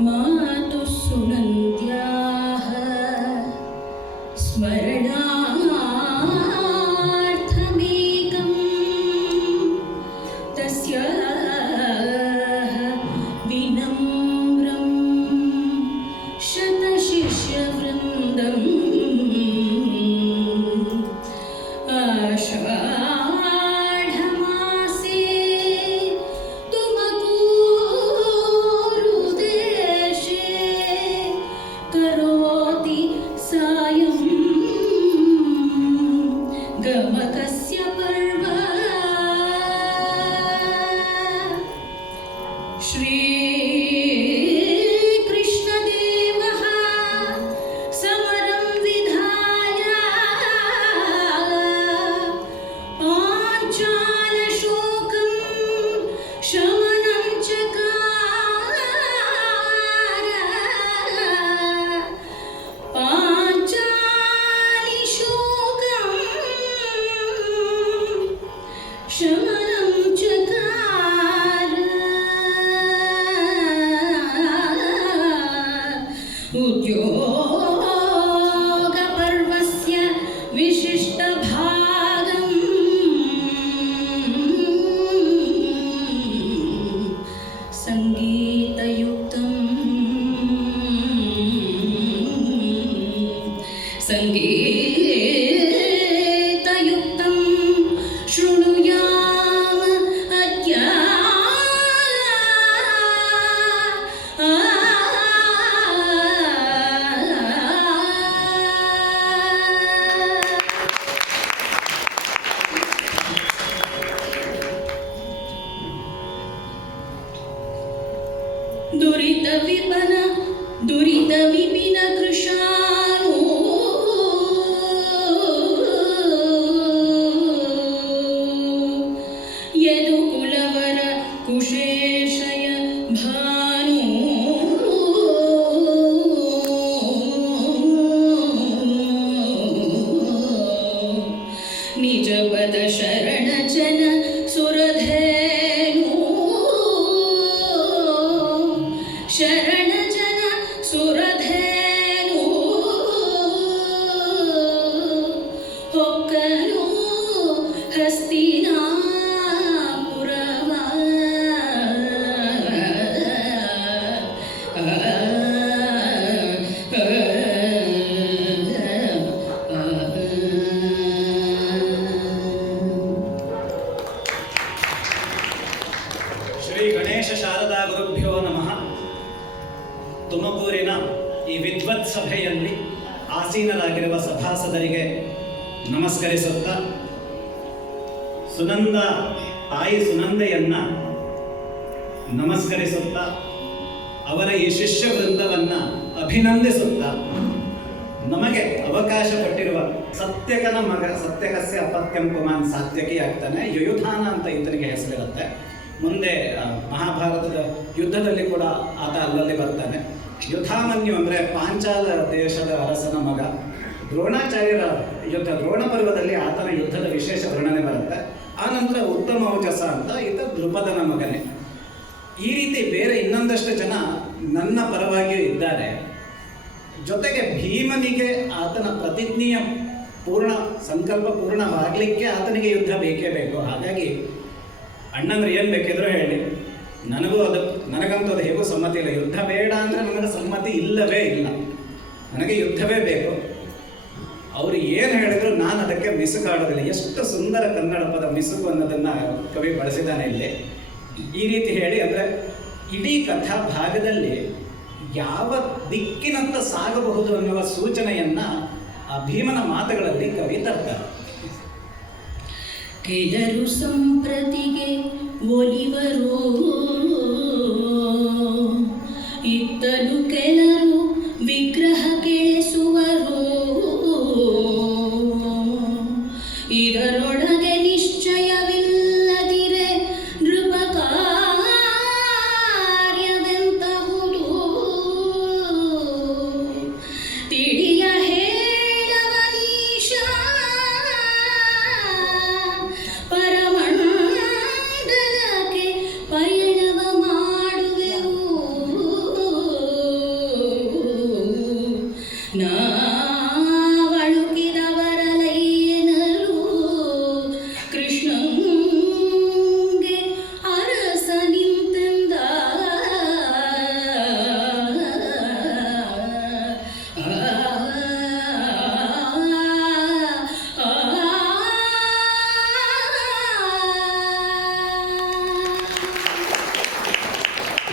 मातुः सुनन्द्याः स्मरणार्थमेकं तस्याः विनम्रं शतशिष्यवृन्दम् आषाढमासे तुमकूरुदेशे करोति सायं गमकस्य पर्व श्रीकृष्णदेवः समरं विधाय पाञ्चालशोकं शमनं चकार पाञ्चालिशोकं शमनं चकार उद्योगपर्वस्य विशिष्टभागम् संगीतयुक्तं शृणुयाम अद्य दुरितविपिन कृशानो यदुकुलवर कुशेशय भानु निजपद शरणजन सुरधेनु शरणजन सुरधेनु ಹೊಕ್ಕನು ಹಸ್ತಿನಾಪುರವ ಶ್ರೀ ಗಣೇಶ ಶಾರದಾ ಗುರುಭ್ಯೋ ನಮಃ. ತುಮಕೂರಿನ ಈ ವಿದ್ವತ್ ಸಭೆಯಲ್ಲಿ ಆಸೀನರಾಗಿರುವ ಸಭಾಸದರಿಗೆ ನಮಸ್ಕರಿಸುತ್ತಾ, ಸುನಂದ ತಾಯಿ ಸುನಂದೆಯನ್ನ ನಮಸ್ಕರಿಸುತ್ತಾ, ಅವರ ಈ ಶಿಷ್ಯ ವೃಂದವನ್ನು ಅಭಿನಂದಿಸುತ್ತಾ, ನಮಗೆ ಅವಕಾಶ ಕೊಟ್ಟಿರುವ ಸತ್ಯಕನ ಮಗ ಸತ್ಯಕಸ್ಯ ಅಪತ್ಯಂ ಪುಮಾನ್ ಸಾತ್ಯಕಿ ಆಗ್ತಾನೆ. ಯುಯುಧಾನ ಅಂತ ಈತನಿಗೆ ಹೆಸರಿರುತ್ತೆ. ಮುಂದೆ ಮಹಾಭಾರತದ ಯುದ್ಧದಲ್ಲಿ ಕೂಡ ಆತ ಅಲ್ಲಲ್ಲಿ ಬರ್ತಾನೆ. ಯುಧಾಮನ್ಯು ಅಂದರೆ ಪಾಂಚಾಲ ದೇಶದ ಅರಸನ ಮಗ. ದ್ರೋಣಾಚಾರ್ಯರ ಯುದ್ಧ ದ್ರೋಣ ಪರ್ವದಲ್ಲಿ ಆತನ ಯುದ್ಧದ ವಿಶೇಷ ವರ್ಣನೆ ಬರುತ್ತೆ. ಆನಂತರ ಉತ್ತಮೌಜಸ ಅಂತ ಈತ ದ್ರುಪದನ ಮಗನೇ. ಈ ರೀತಿ ಬೇರೆ ಇನ್ನೊಂದಷ್ಟು ಜನ ನನ್ನ ಪರವಾಗಿಯೂ ಇದ್ದಾರೆ. ಜೊತೆಗೆ ಭೀಮನಿಗೆ ಆತನ ಪ್ರತಿಜ್ಞೆಯ ಪೂರ್ಣ ಸಂಕಲ್ಪ ಪೂರ್ಣವಾಗಲಿಕ್ಕೆ ಆತನಿಗೆ ಯುದ್ಧ ಬೇಕೇ ಬೇಕು. ಹಾಗಾಗಿ ಅಣ್ಣಂದ್ರೆ ಏನು ಬೇಕಿದ್ರು ಹೇಳಿ, ನನಗಂತೂ ಅದು ಹೇಗೂ ಸಮ್ಮತಿ ಇಲ್ಲ. ಯುದ್ಧ ಬೇಡ ಅಂದರೆ ನನಗೆ ಸಮ್ಮತಿ ಇಲ್ಲವೇ ಇಲ್ಲ. ನನಗೆ ಯುದ್ಧವೇ ಬೇಕು. ಅವರು ಏನು ಹೇಳಿದ್ರು ನಾನು ಅದಕ್ಕೆ ಮಿಸುಕಾಡೋದಿಲ್ಲ. ಎಷ್ಟು ಸುಂದರ ಕನ್ನಡ ಪದ ಮಿಸುಕು ಅನ್ನೋದನ್ನು ಕವಿ ಬಳಸಿದ್ದಾನೆ ಇಲ್ಲಿ. ಈ ರೀತಿ ಹೇಳಿ ಅಂದರೆ ಇಡೀ ಕಥಾ ಭಾಗದಲ್ಲಿ ಯಾವ ದಿಕ್ಕಿನತ್ತ ಸಾಗಬಹುದು ಅನ್ನುವ ಸೂಚನೆಯನ್ನು ಆ ಭೀಮನ ಮಾತುಗಳಲ್ಲಿ ಕವಿ ತರ್ತಾರೆ. ಕೆಲರು ಸಂಪ್ರತಿಗೆ ಒಲಿವರು, ಇತ್ತಲು ಕೆಲರು ವಿಗ್ರಹ ಕೆಳಿಸುವರು. ಇದರೊಳಗೆ ನಿಶ್ಚಯವಿಲ್ಲದಿರೆ ನೃಪ ಕಾರ್ಯವೆಂತಹುದು ತಿಳಿಯ ಹೇಳವನೀಶ. ಪರಮಂಡಲಕ್ಕೆ ಪಯಣವ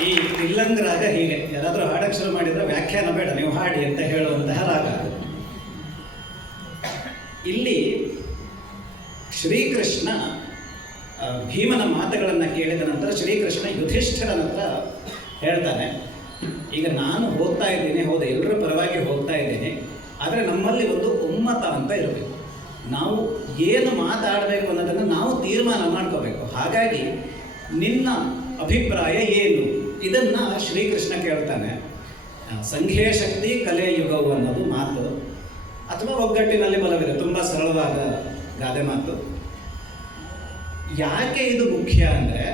ಈ ತಿಲ್ಲಂಗ್ ರಾಗ ಹೀಗೆ ಯಾರಾದರೂ ಹಾಡಕ್ಕೆ ಶುರು ಮಾಡಿದ್ರೆ ವ್ಯಾಖ್ಯಾನ ಬೇಡ, ನೀವು ಹಾಡಿ ಅಂತ ಹೇಳುವಂತಹ ರಾಗ. ಇಲ್ಲಿ ಶ್ರೀಕೃಷ್ಣ ಭೀಮನ ಮಾತುಗಳನ್ನು ಕೇಳಿದ ನಂತರ ಶ್ರೀಕೃಷ್ಣ ಯುಧಿಷ್ಠಿರನ ಹತ್ರ ಹೇಳ್ತಾನೆ, ಈಗ ನಾನು ಹೋಗ್ತಾ ಇದ್ದೀನಿ, ಹೌದು ಎಲ್ಲರ ಪರವಾಗಿ ಹೋಗ್ತಾ ಇದ್ದೀನಿ, ಆದರೆ ನಮ್ಮಲ್ಲಿ ಒಂದು ಒಮ್ಮತ ಅಂತ ಇರಬೇಕು. ನಾವು ಏನು ಮಾತಾಡಬೇಕು ಅನ್ನೋದನ್ನು ನಾವು ತೀರ್ಮಾನ ಮಾಡ್ಕೋಬೇಕು. ಹಾಗಾಗಿ ನಿನ್ನ ಅಭಿಪ್ರಾಯ ಏನು ಇದನ್ನು ಶ್ರೀಕೃಷ್ಣ ಕೇಳ್ತಾನೆ. ಸಂಘೀಯ ಶಕ್ತಿ ಕಲೆಯುಗವು ಅನ್ನೋದು ಮಾತು, ಅಥವಾ ಒಗ್ಗಟ್ಟಿನಲ್ಲಿ ಬಲವಿದೆ, ತುಂಬ ಸರಳವಾದ ಗಾದೆ ಮಾತು. ಯಾಕೆ ಇದು ಮುಖ್ಯ ಅಂದರೆ,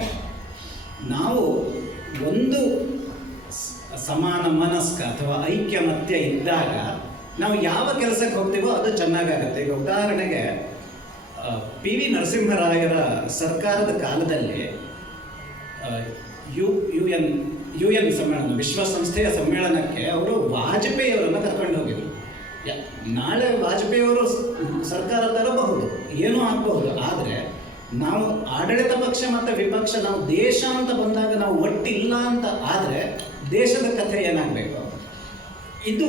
ನಾವು ಒಂದು ಸಮಾನ ಮನಸ್ಕ ಅಥವಾ ಐಕ್ಯಮತ್ಯ ಇದ್ದಾಗ ನಾವು ಯಾವ ಕೆಲಸಕ್ಕೆ ಹೋಗ್ತೀವೋ ಅದು ಚೆನ್ನಾಗಾಗುತ್ತೆ. ಈಗ ಉದಾಹರಣೆಗೆ PV ನರಸಿಂಹರಾಯರ ಸರ್ಕಾರದ ಕಾಲದಲ್ಲಿ UN ಸಮ್ಮೇಳನ, ವಿಶ್ವಸಂಸ್ಥೆಯ ಸಮ್ಮೇಳನಕ್ಕೆ ಅವರು ವಾಜಪೇಯಿ ಅವರನ್ನು ಕರ್ಕೊಂಡು ಹೋಗಿದ್ರು. ನಾಳೆ ವಾಜಪೇಯಿ ಅವರು ಸರ್ಕಾರ ತರಬಹುದು, ಏನೂ ಆಗಬಹುದು, ಆದರೆ ನಾವು ಆಡಳಿತ ಪಕ್ಷ ಮತ್ತು ವಿಪಕ್ಷ, ನಾವು ದೇಶ ಅಂತ ಬಂದಾಗ ನಾವು ಒಟ್ಟಿಲ್ಲ ಅಂತ ಆದರೆ ದೇಶದ ಕಥೆ ಏನಾಗಬೇಕು? ಇದು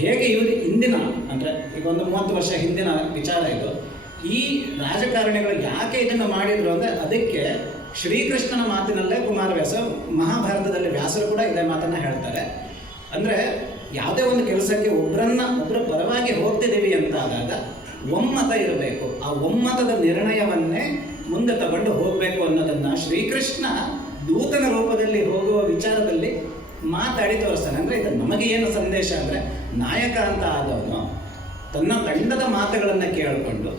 ಹೇಗೆ ಇವರು ಇಂದಿನ ಅಂದರೆ ಈಗ ಒಂದು 30 ವರ್ಷ ಹಿಂದಿನ ವಿಚಾರ ಇದು. ಈ ರಾಜಕಾರಣಿಗಳು ಯಾಕೆ ಇದನ್ನು ಮಾಡಿದರು ಅಂದರೆ, ಅದಕ್ಕೆ ಶ್ರೀಕೃಷ್ಣನ ಮಾತಿನಲ್ಲೇ ಕುಮಾರವ್ಯಾಸ, ಮಹಾಭಾರತದಲ್ಲಿ ವ್ಯಾಸರು ಕೂಡ ಇದೇ ಮಾತನ್ನು ಹೇಳ್ತಾರೆ. ಅಂದರೆ ಯಾವುದೇ ಒಂದು ಕೆಲಸಕ್ಕೆ ಒಬ್ಬರ ಪರವಾಗಿ ಹೋಗ್ತಿದ್ದೀವಿ ಅಂತಾದಾಗ ಒಮ್ಮತ ಇರಬೇಕು. ಆ ಒಮ್ಮತದ ನಿರ್ಣಯವನ್ನೇ ಮುಂದೆ ತಗೊಂಡು ಹೋಗಬೇಕು ಅನ್ನೋದನ್ನು ಶ್ರೀಕೃಷ್ಣ ದೂತನ ರೂಪದಲ್ಲಿ ಹೋಗುವ ವಿಚಾರದಲ್ಲಿ ಮಾತಾಡಿ ತೋರಿಸ್ತಾನೆ. ಅಂದರೆ ಇದು ನಮಗೆ ಏನು ಸಂದೇಶ ಅಂದರೆ, ನಾಯಕ ಅಂತ ಆದವನು ತನ್ನ ತಂಡದ ಮಾತುಗಳನ್ನು ಕೇಳಿಕೊಂಡು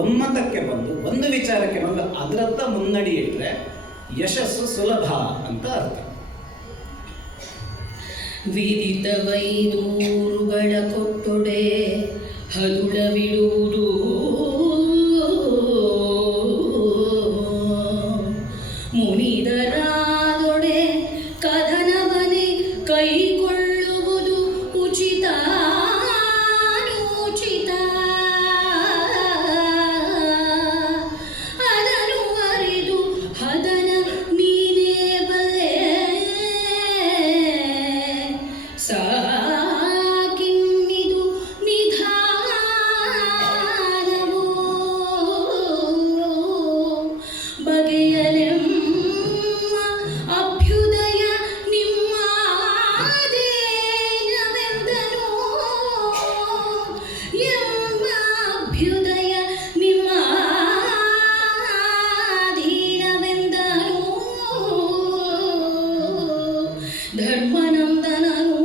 ಒಮ್ಮತಕ್ಕೆ ಬಂದು ಒಂದು ವಿಚಾರಕ್ಕೆ ಬಂದು ಅದರತ್ತ ಮುನ್ನಡಿ ಇಟ್ಟರೆ ಯಶಸ್ಸು ಸುಲಭ ಅಂತ ಅರ್ಥ. ವಿದಿತವೈದೂರುಗಳ ಕೊಟ್ಟೊಡೆ ಹದುಳವಿಡುವುದು ಮುನಿದರಾದೊಡೆ ಕದನವನೆ ಕೈಗೊಳ್ಳುವುದು ಉಚಿತ ಅನುಚಿತ. ಅದನ್ನು ಅರಿದು ಹದನ ನೀನೇ ಬಲ್ಲೆ ಸಾಕಿನ್ನಿದು ನಿಧಾನವೋ ಬಗೆಯಲೆಮ್ಮ ಅಭ್ಯುದಯ ನಿಮ್ಮಾದೇನವೆಂದನು ಎಂಬ ಅಭ್ಯುದಯ ನಿಮ್ಮಾಧೀನವೆಂದನು ಧರ್ಮನಂದನನು.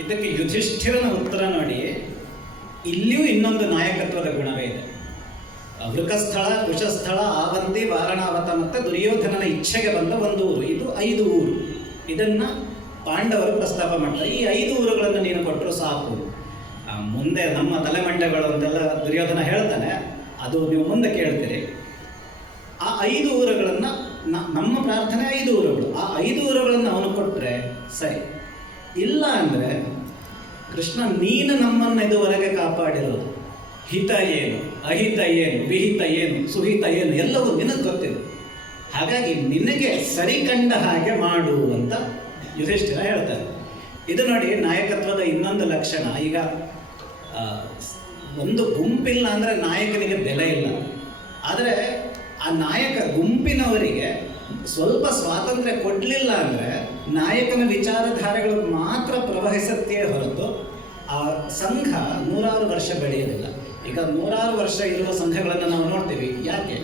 ಇದಕ್ಕೆ ಯುಧಿಷ್ಠಿರನ ಉತ್ತರ ನೋಡಿ. ಇಲ್ಲಿಯೂ ಇನ್ನೊಂದು ನಾಯಕತ್ವದ ಗುಣವೇ ಇದೆ. ವೃಕಸ್ಥಳ, ಕುಶಸ್ಥಳ, ಆವಂತಿ, ವಾರಣಾವತ ಮತ್ತು ದುರ್ಯೋಧನನ ಇಚ್ಛೆಗೆ ಬಂದ ಒಂದು ಊರು, ಇದು 5 ಊರು. ಇದನ್ನು ಪಾಂಡವರು ಪ್ರಸ್ತಾಪ ಮಾಡ್ತಾರೆ. ಈ 5 ಊರುಗಳನ್ನು ನೀನು ಕೊಟ್ಟರು ಸಾಕು, ಮುಂದೆ ನಮ್ಮ ತಲೆಮಂಡಗಳು ಅಂತೆಲ್ಲ ದುರ್ಯೋಧನ ಹೇಳ್ತಾನೆ, ಅದು ನೀವು ಮುಂದೆ ಕೇಳ್ತೀರಿ. ಆ 5 ಊರುಗಳನ್ನು ನಮ್ಮ ಪ್ರಾರ್ಥನೆ 5 ಊರುಗಳು, ಆ 5 ಊರುಗಳನ್ನು ಅವನು ಕೊಟ್ಟರೆ ಸರಿ. ಇಲ್ಲ ಅಂದರೆ ಕೃಷ್ಣ, ನೀನು ನಮ್ಮನ್ನು ಇದುವರೆಗೆ ಕಾಪಾಡಿರೋದು, ಹಿತ ಏನು, ಅಹಿತ ಏನು, ವಿಹಿತ ಏನು, ಸುಹಿತ ಏನು, ಎಲ್ಲವೂ ನಿನಗೆ ಗೊತ್ತಿದೆ. ಹಾಗಾಗಿ ನಿನಗೆ ಸರಿ ಕಂಡ ಹಾಗೆ ಮಾಡು ಅಂತ ಯುಧಿಷ್ಠಿರ ಹೇಳ್ತಾರೆ. ಇದು ನೋಡಿ ನಾಯಕತ್ವದ ಇನ್ನೊಂದು ಲಕ್ಷಣ. ಈಗ ಒಂದು ಗುಂಪಿಲ್ಲ ಅಂದರೆ ನಾಯಕನಿಗೆ ಬೆಲೆ ಇಲ್ಲ. ಆದರೆ ಆ ನಾಯಕ ಗುಂಪಿನವರಿಗೆ ಸ್ವಲ್ಪ ಸ್ವಾತಂತ್ರ್ಯ ಕೊಡಲಿಲ್ಲ ಅಂದರೆ ನಾಯಕನ ವಿಚಾರಧಾರೆಗಳು ಮಾತ್ರ ಪ್ರವಹಿಸುತ್ತೇ ಹೊರತು ಆ ಸಂಘ 100 ವರ್ಷ ಬೆಳೆಯೋದಿಲ್ಲ. ಈಗ 100 ವರ್ಷ ಇರುವ ಸಂಘಗಳನ್ನು ನಾವು ನೋಡ್ತೀವಿ. ಯಾಕೆ?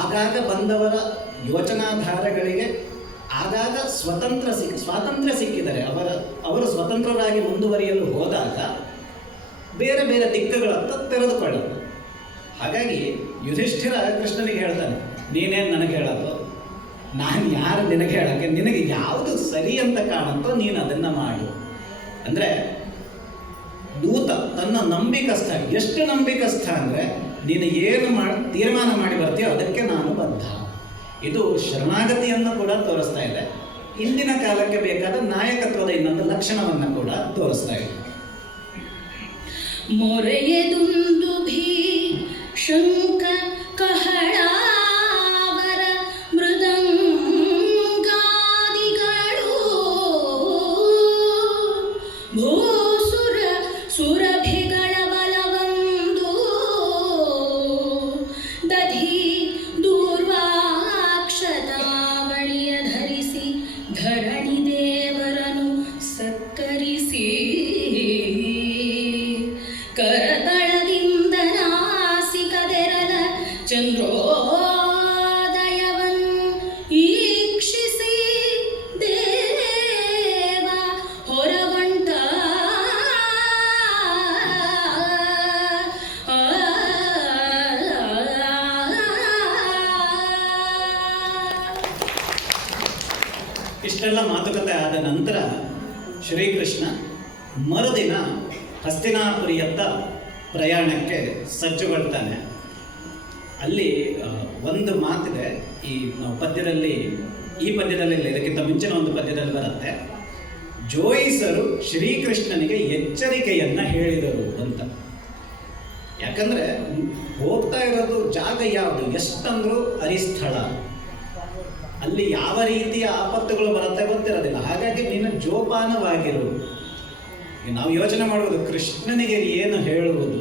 ಆಗಾಗ ಬಂದವರ ಯೋಚನಾಧಾರೆಗಳಿಗೆ ಆಗಾಗ ಸ್ವಾತಂತ್ರ್ಯ ಸಿಕ್ಕಿದರೆ ಅವರು ಸ್ವತಂತ್ರರಾಗಿ ಮುಂದುವರಿಯಲು ಹೋದಾಗ ಬೇರೆ ಬೇರೆ ದಿಕ್ಕುಗಳತ್ತ ತೆರೆದುಕೊಳ್ಳುತ್ತೆ. ಹಾಗಾಗಿ ಯುಧಿಷ್ಠಿರ ಕೃಷ್ಣನಿಗೆ ಹೇಳ್ತಾನೆ, ನೀನೇನು ನನಗೆ ಹೇಳೋದು, ನಾನು ಯಾರು ನಿನಗೆ ಹೇಳೋಕ್ಕೆ, ನಿನಗೆ ಯಾವುದು ಸರಿ ಅಂತ ಕಾಣುತ್ತೋ ನೀನು ಅದನ್ನು ಮಾಡು. ಅಂದರೆ ದೂತ ತನ್ನ ನಂಬಿಕಸ್ಥ, ಎಷ್ಟು ನಂಬಿಕಸ್ಥ ಅಂದರೆ ನೀನು ಏನು ತೀರ್ಮಾನ ಮಾಡಿ ಬರ್ತೀಯೋ ಅದಕ್ಕೆ ನಾನು ಬದ್ಧ. ಇದು ಶರಣಾಗತಿಯನ್ನು ಕೂಡ ತೋರಿಸ್ತಾ ಇದೆ. ಇಂದಿನ ಕಾಲಕ್ಕೆ ಬೇಕಾದ ನಾಯಕತ್ವದ ಇನ್ನೊಂದು ಲಕ್ಷಣವನ್ನು ಕೂಡ ತೋರಿಸ್ತಾ ಇದೆ. ಮೊರೆಯದುಂದುಭಿ ಶಂಖ ಕಹಳಾವರ ಮೃದಂಗಾದಿಗಳು ಭೂಸುರ ಸುರಭಿಗಳ ಬಲವಂದು ದಧಿ ದೂರ್ವಾಕ್ಷತಾವಳಿಯ ಧರಿಸಿ ಧರಣಿ ದೇವರನು ಸತ್ಕರಿಸಿ ಕರತಳದಿಂದ ನಾಸಿಕದೆರಲ ಚಂದ್ರೋದಯವನ್ ಈಕ್ಷಿಸಿ ದೇವ ಹೊರವಂಟ ಇಷ್ಟೆಲ್ಲ ಮಾತುಕತೆ ಆದ ನಂತರ ಶ್ರೀಕೃಷ್ಣ ಮರುದಿನ ಹಸ್ತಿನಾಪುರಿಯತ್ತ ಪ್ರಯಾಣಕ್ಕೆ ಸಜ್ಜುಗೊಳ್ತಾನೆ. ಅಲ್ಲಿ ಒಂದು ಮಾತಿದೆ, ಈ ನಾವು ಪದ್ಯದಲ್ಲಿ, ಈ ಪದ್ಯದಲ್ಲಿ ಇಲ್ಲ, ಇದಕ್ಕಿಂತ ಮುಂಚಿನ ಒಂದು ಪದ್ಯದಲ್ಲಿ ಬರುತ್ತೆ, ಜೋಯಿಸರು ಶ್ರೀಕೃಷ್ಣನಿಗೆ ಎಚ್ಚರಿಕೆಯನ್ನ ಹೇಳಿದರು ಅಂತ. ಯಾಕಂದ್ರೆ ಹೋಗ್ತಾ ಇರೋದು ಜಾಗ ಯಾವುದು, ಎಷ್ಟಂದ್ರೂ ಅರಿಸ್ಥಳ, ಅಲ್ಲಿ ಯಾವ ರೀತಿಯ ಆಪತ್ತುಗಳು ಬರುತ್ತೆ ಗೊತ್ತಿರೋದಿಲ್ಲ. ಹಾಗಾಗಿ ನೀನು ಜೋಪಾನವಾಗಿರು. ನಾವು ಯೋಚನೆ ಮಾಡುವುದು ಕೃಷ್ಣನಿಗೆ ಏನು ಹೇಳುವುದು,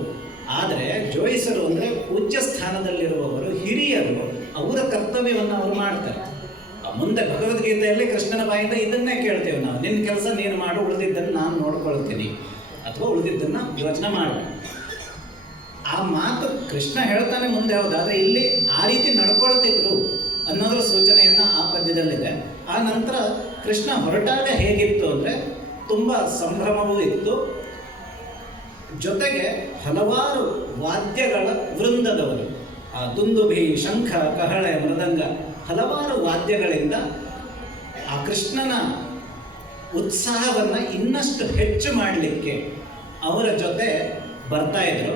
ಆದರೆ ಜೋಯಿಸರು ಅಂದರೆ ಪೂಜ್ಯ ಸ್ಥಾನದಲ್ಲಿರುವವರು, ಹಿರಿಯರು, ಅವರ ಕರ್ತವ್ಯವನ್ನು ಅವರು ಮಾಡ್ತಾರೆ. ಮುಂದೆ ಭಗವದ್ಗೀತೆಯಲ್ಲಿ ಕೃಷ್ಣನ ಬಾಯಿಂದ ಇದನ್ನೇ ಕೇಳ್ತೇವೆ ನಾವು, ನಿನ್ನ ಕೆಲಸ ನೀನು ಮಾಡು, ಉಳಿದಿದ್ದನ್ನು ನಾನು ನೋಡ್ಕೊಳ್ತೀನಿ, ಅಥವಾ ಉಳಿದಿದ್ದನ್ನು ಯೋಚನೆ ಮಾಡು. ಆ ಮಾತು ಕೃಷ್ಣ ಹೇಳ್ತಾನೆ ಮುಂದೆ, ಹೌದಾದ್ರೆ ಇಲ್ಲಿ ಆ ರೀತಿ ನಡ್ಕೊಳ್ತಿದ್ರು ಅನ್ನೋದ್ರ ಸೂಚನೆಯನ್ನು ಆ ಪದ್ಯದಲ್ಲಿದೆ. ಆ ನಂತರ ಕೃಷ್ಣ ಹೊರಟಾಗ ಹೇಗಿತ್ತು ಅಂದರೆ ತುಂಬ ಸಂಭ್ರಮವೂ ಇತ್ತು, ಜೊತೆಗೆ ಹಲವಾರು ವಾದ್ಯಗಳ ವೃಂದದವರು, ಆ ದುಂದುಭಿ, ಶಂಖ, ಕಹಳೆ, ಮೃದಂಗ, ಹಲವಾರು ವಾದ್ಯಗಳಿಂದ ಆ ಕೃಷ್ಣನ ಉತ್ಸಾಹವನ್ನು ಇನ್ನಷ್ಟು ಹೆಚ್ಚು ಮಾಡಲಿಕ್ಕೆ ಅವರ ಜೊತೆ ಬರ್ತಾ ಇದ್ರು.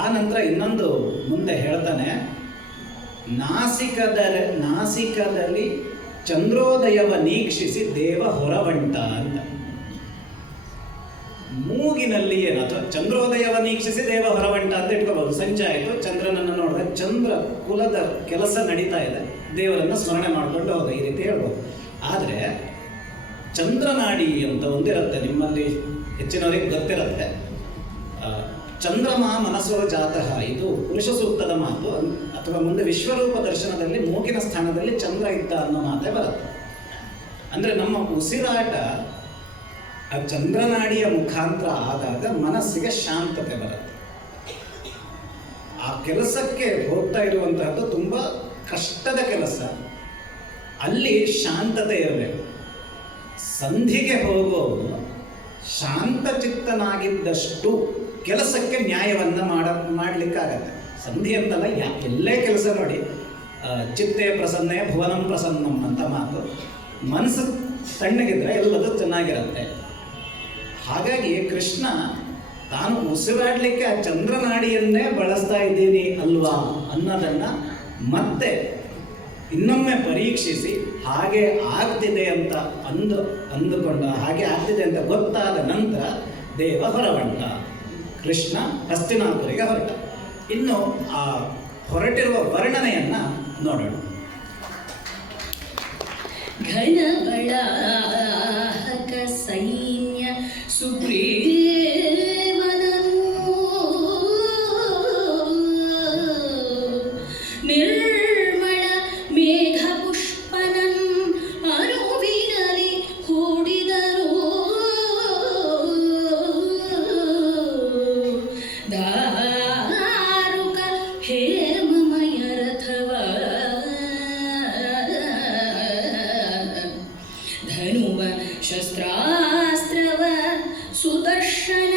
ಆ ನಂತರ ಇನ್ನೊಂದು ಮುಂದೆ ಹೇಳ್ತಾನೆ, ನಾಸಿಕದಲ್ಲಿ ಚಂದ್ರೋದಯವ ನೀಕ್ಷಿಸಿ ದೇವ ಹೊರವಂಟ ಅಂತ. ಮೂಗಿನಲ್ಲಿ ಏನು, ಅಥವಾ ಚಂದ್ರೋದಯವ ನೀಕ್ಷಿಸಿ ದೇವ ಹೊರವಂಟ ಅಂತ ಇಟ್ಕೋಬಹುದು. ಸಂಜೆ ಆಯಿತು, ಚಂದ್ರನನ್ನು ನೋಡಿದ್ರೆ ಚಂದ್ರ ಕುಲದ ಕೆಲಸ ನಡೀತಾ ಇದೆ, ದೇವರನ್ನು ಸ್ಮರಣೆ ಮಾಡಿಕೊಂಡು ಹೋದ, ಈ ರೀತಿ ಹೇಳ್ಬೋದು. ಆದರೆ ಚಂದ್ರನಾಡಿ ಅಂತ ಒಂದಿರುತ್ತೆ, ನಿಮ್ಮಲ್ಲಿ ಹೆಚ್ಚಿನವರಿಗೆ ಗೊತ್ತಿರುತ್ತೆ. ಚಂದ್ರಮ ಮನಸ್ಸೋ ಜಾತಃ, ಇದು ಪುರುಷ ಸೂಕ್ತದ ಮಾತು. ಅಥವಾ ಮುಂದೆ ವಿಶ್ವರೂಪ ದರ್ಶನದಲ್ಲಿ ಮೂಗಿನ ಸ್ಥಾನದಲ್ಲಿ ಚಂದ್ರ ಇದ್ದ ಅನ್ನೋ ಮಾತೇ ಬರುತ್ತೆ. ಅಂದರೆ ನಮ್ಮ ಉಸಿರಾಟ ಆ ಚಂದ್ರನಾಡಿಯ ಮುಖಾಂತರ ಆದಾಗ ಮನಸ್ಸಿಗೆ ಶಾಂತತೆ ಬರುತ್ತೆ. ಆ ಕೆಲಸಕ್ಕೆ ಹೋಗ್ತಾ ಇರುವಂತಹದ್ದು ತುಂಬ ಕಷ್ಟದ ಕೆಲಸ, ಅಲ್ಲಿ ಶಾಂತತೆ ಇರಬೇಕು. ಸಂಧಿಗೆ ಹೋಗೋದು ಶಾಂತಚಿತ್ತನಾಗಿದ್ದಷ್ಟು ಕೆಲಸಕ್ಕೆ ನ್ಯಾಯವನ್ನು ಮಾಡಲಿಕ್ಕಾಗತ್ತೆ. ಸಂಧಿ ಅಂತಲ್ಲ, ಎಲ್ಲೇ ಕೆಲಸ ನೋಡಿ, ಚಿತ್ತೇ ಪ್ರಸನ್ನೇ ಭುವನಂ ಪ್ರಸನ್ನಂ ಅಂತ ಮಾತು. ಮನಸ್ಸು ತಣ್ಣಗಿದ್ರೆ ಎಲ್ಲದೂ ಚೆನ್ನಾಗಿರುತ್ತೆ. ಹಾಗಾಗಿ ಕೃಷ್ಣ ತಾನು ಉಸಿರಾಡಲಿಕ್ಕೆ ಆ ಚಂದ್ರನಾಡಿಯನ್ನೇ ಬಳಸ್ತಾ ಇದ್ದೀನಿ ಅಲ್ವಾ ಅನ್ನೋದನ್ನು ಮತ್ತೆ ಇನ್ನೊಮ್ಮೆ ಪರೀಕ್ಷಿಸಿ, ಹಾಗೆ ಆಗ್ತಿದೆ ಅಂತ ಅಂದುಕೊಂಡ, ಹಾಗೆ ಆಗ್ತಿದೆ ಅಂತ ಗೊತ್ತಾದ ನಂತರ ದೇವ ಹೊರವಂಟ, ಕೃಷ್ಣ ಹಸ್ತಿನಾಪುರಿಗೆ ಹೊರಟ. ಇನ್ನು ಆ ಹೊರಟಿರುವ ವರ್ಣನೆಯನ್ನ ನೋಡೋಣ. ಘನ ಬಳಾಹಕ ಸೈನ್ಯ ಸುಗ್ರೀವನನು ನಿರ್ಮಳ ಮೇಘ ಪುಷ್ಪನನ್ ಅರುವಿನಲ್ಲಿ ಹೂಡಿದರು. ದಾರುಕ ಹೇಮಮಯ ರಥವ ಧನುವ ಶಸ್ತ್ರಾಸ್ತ್ರವ ಸುದರ್ಶನ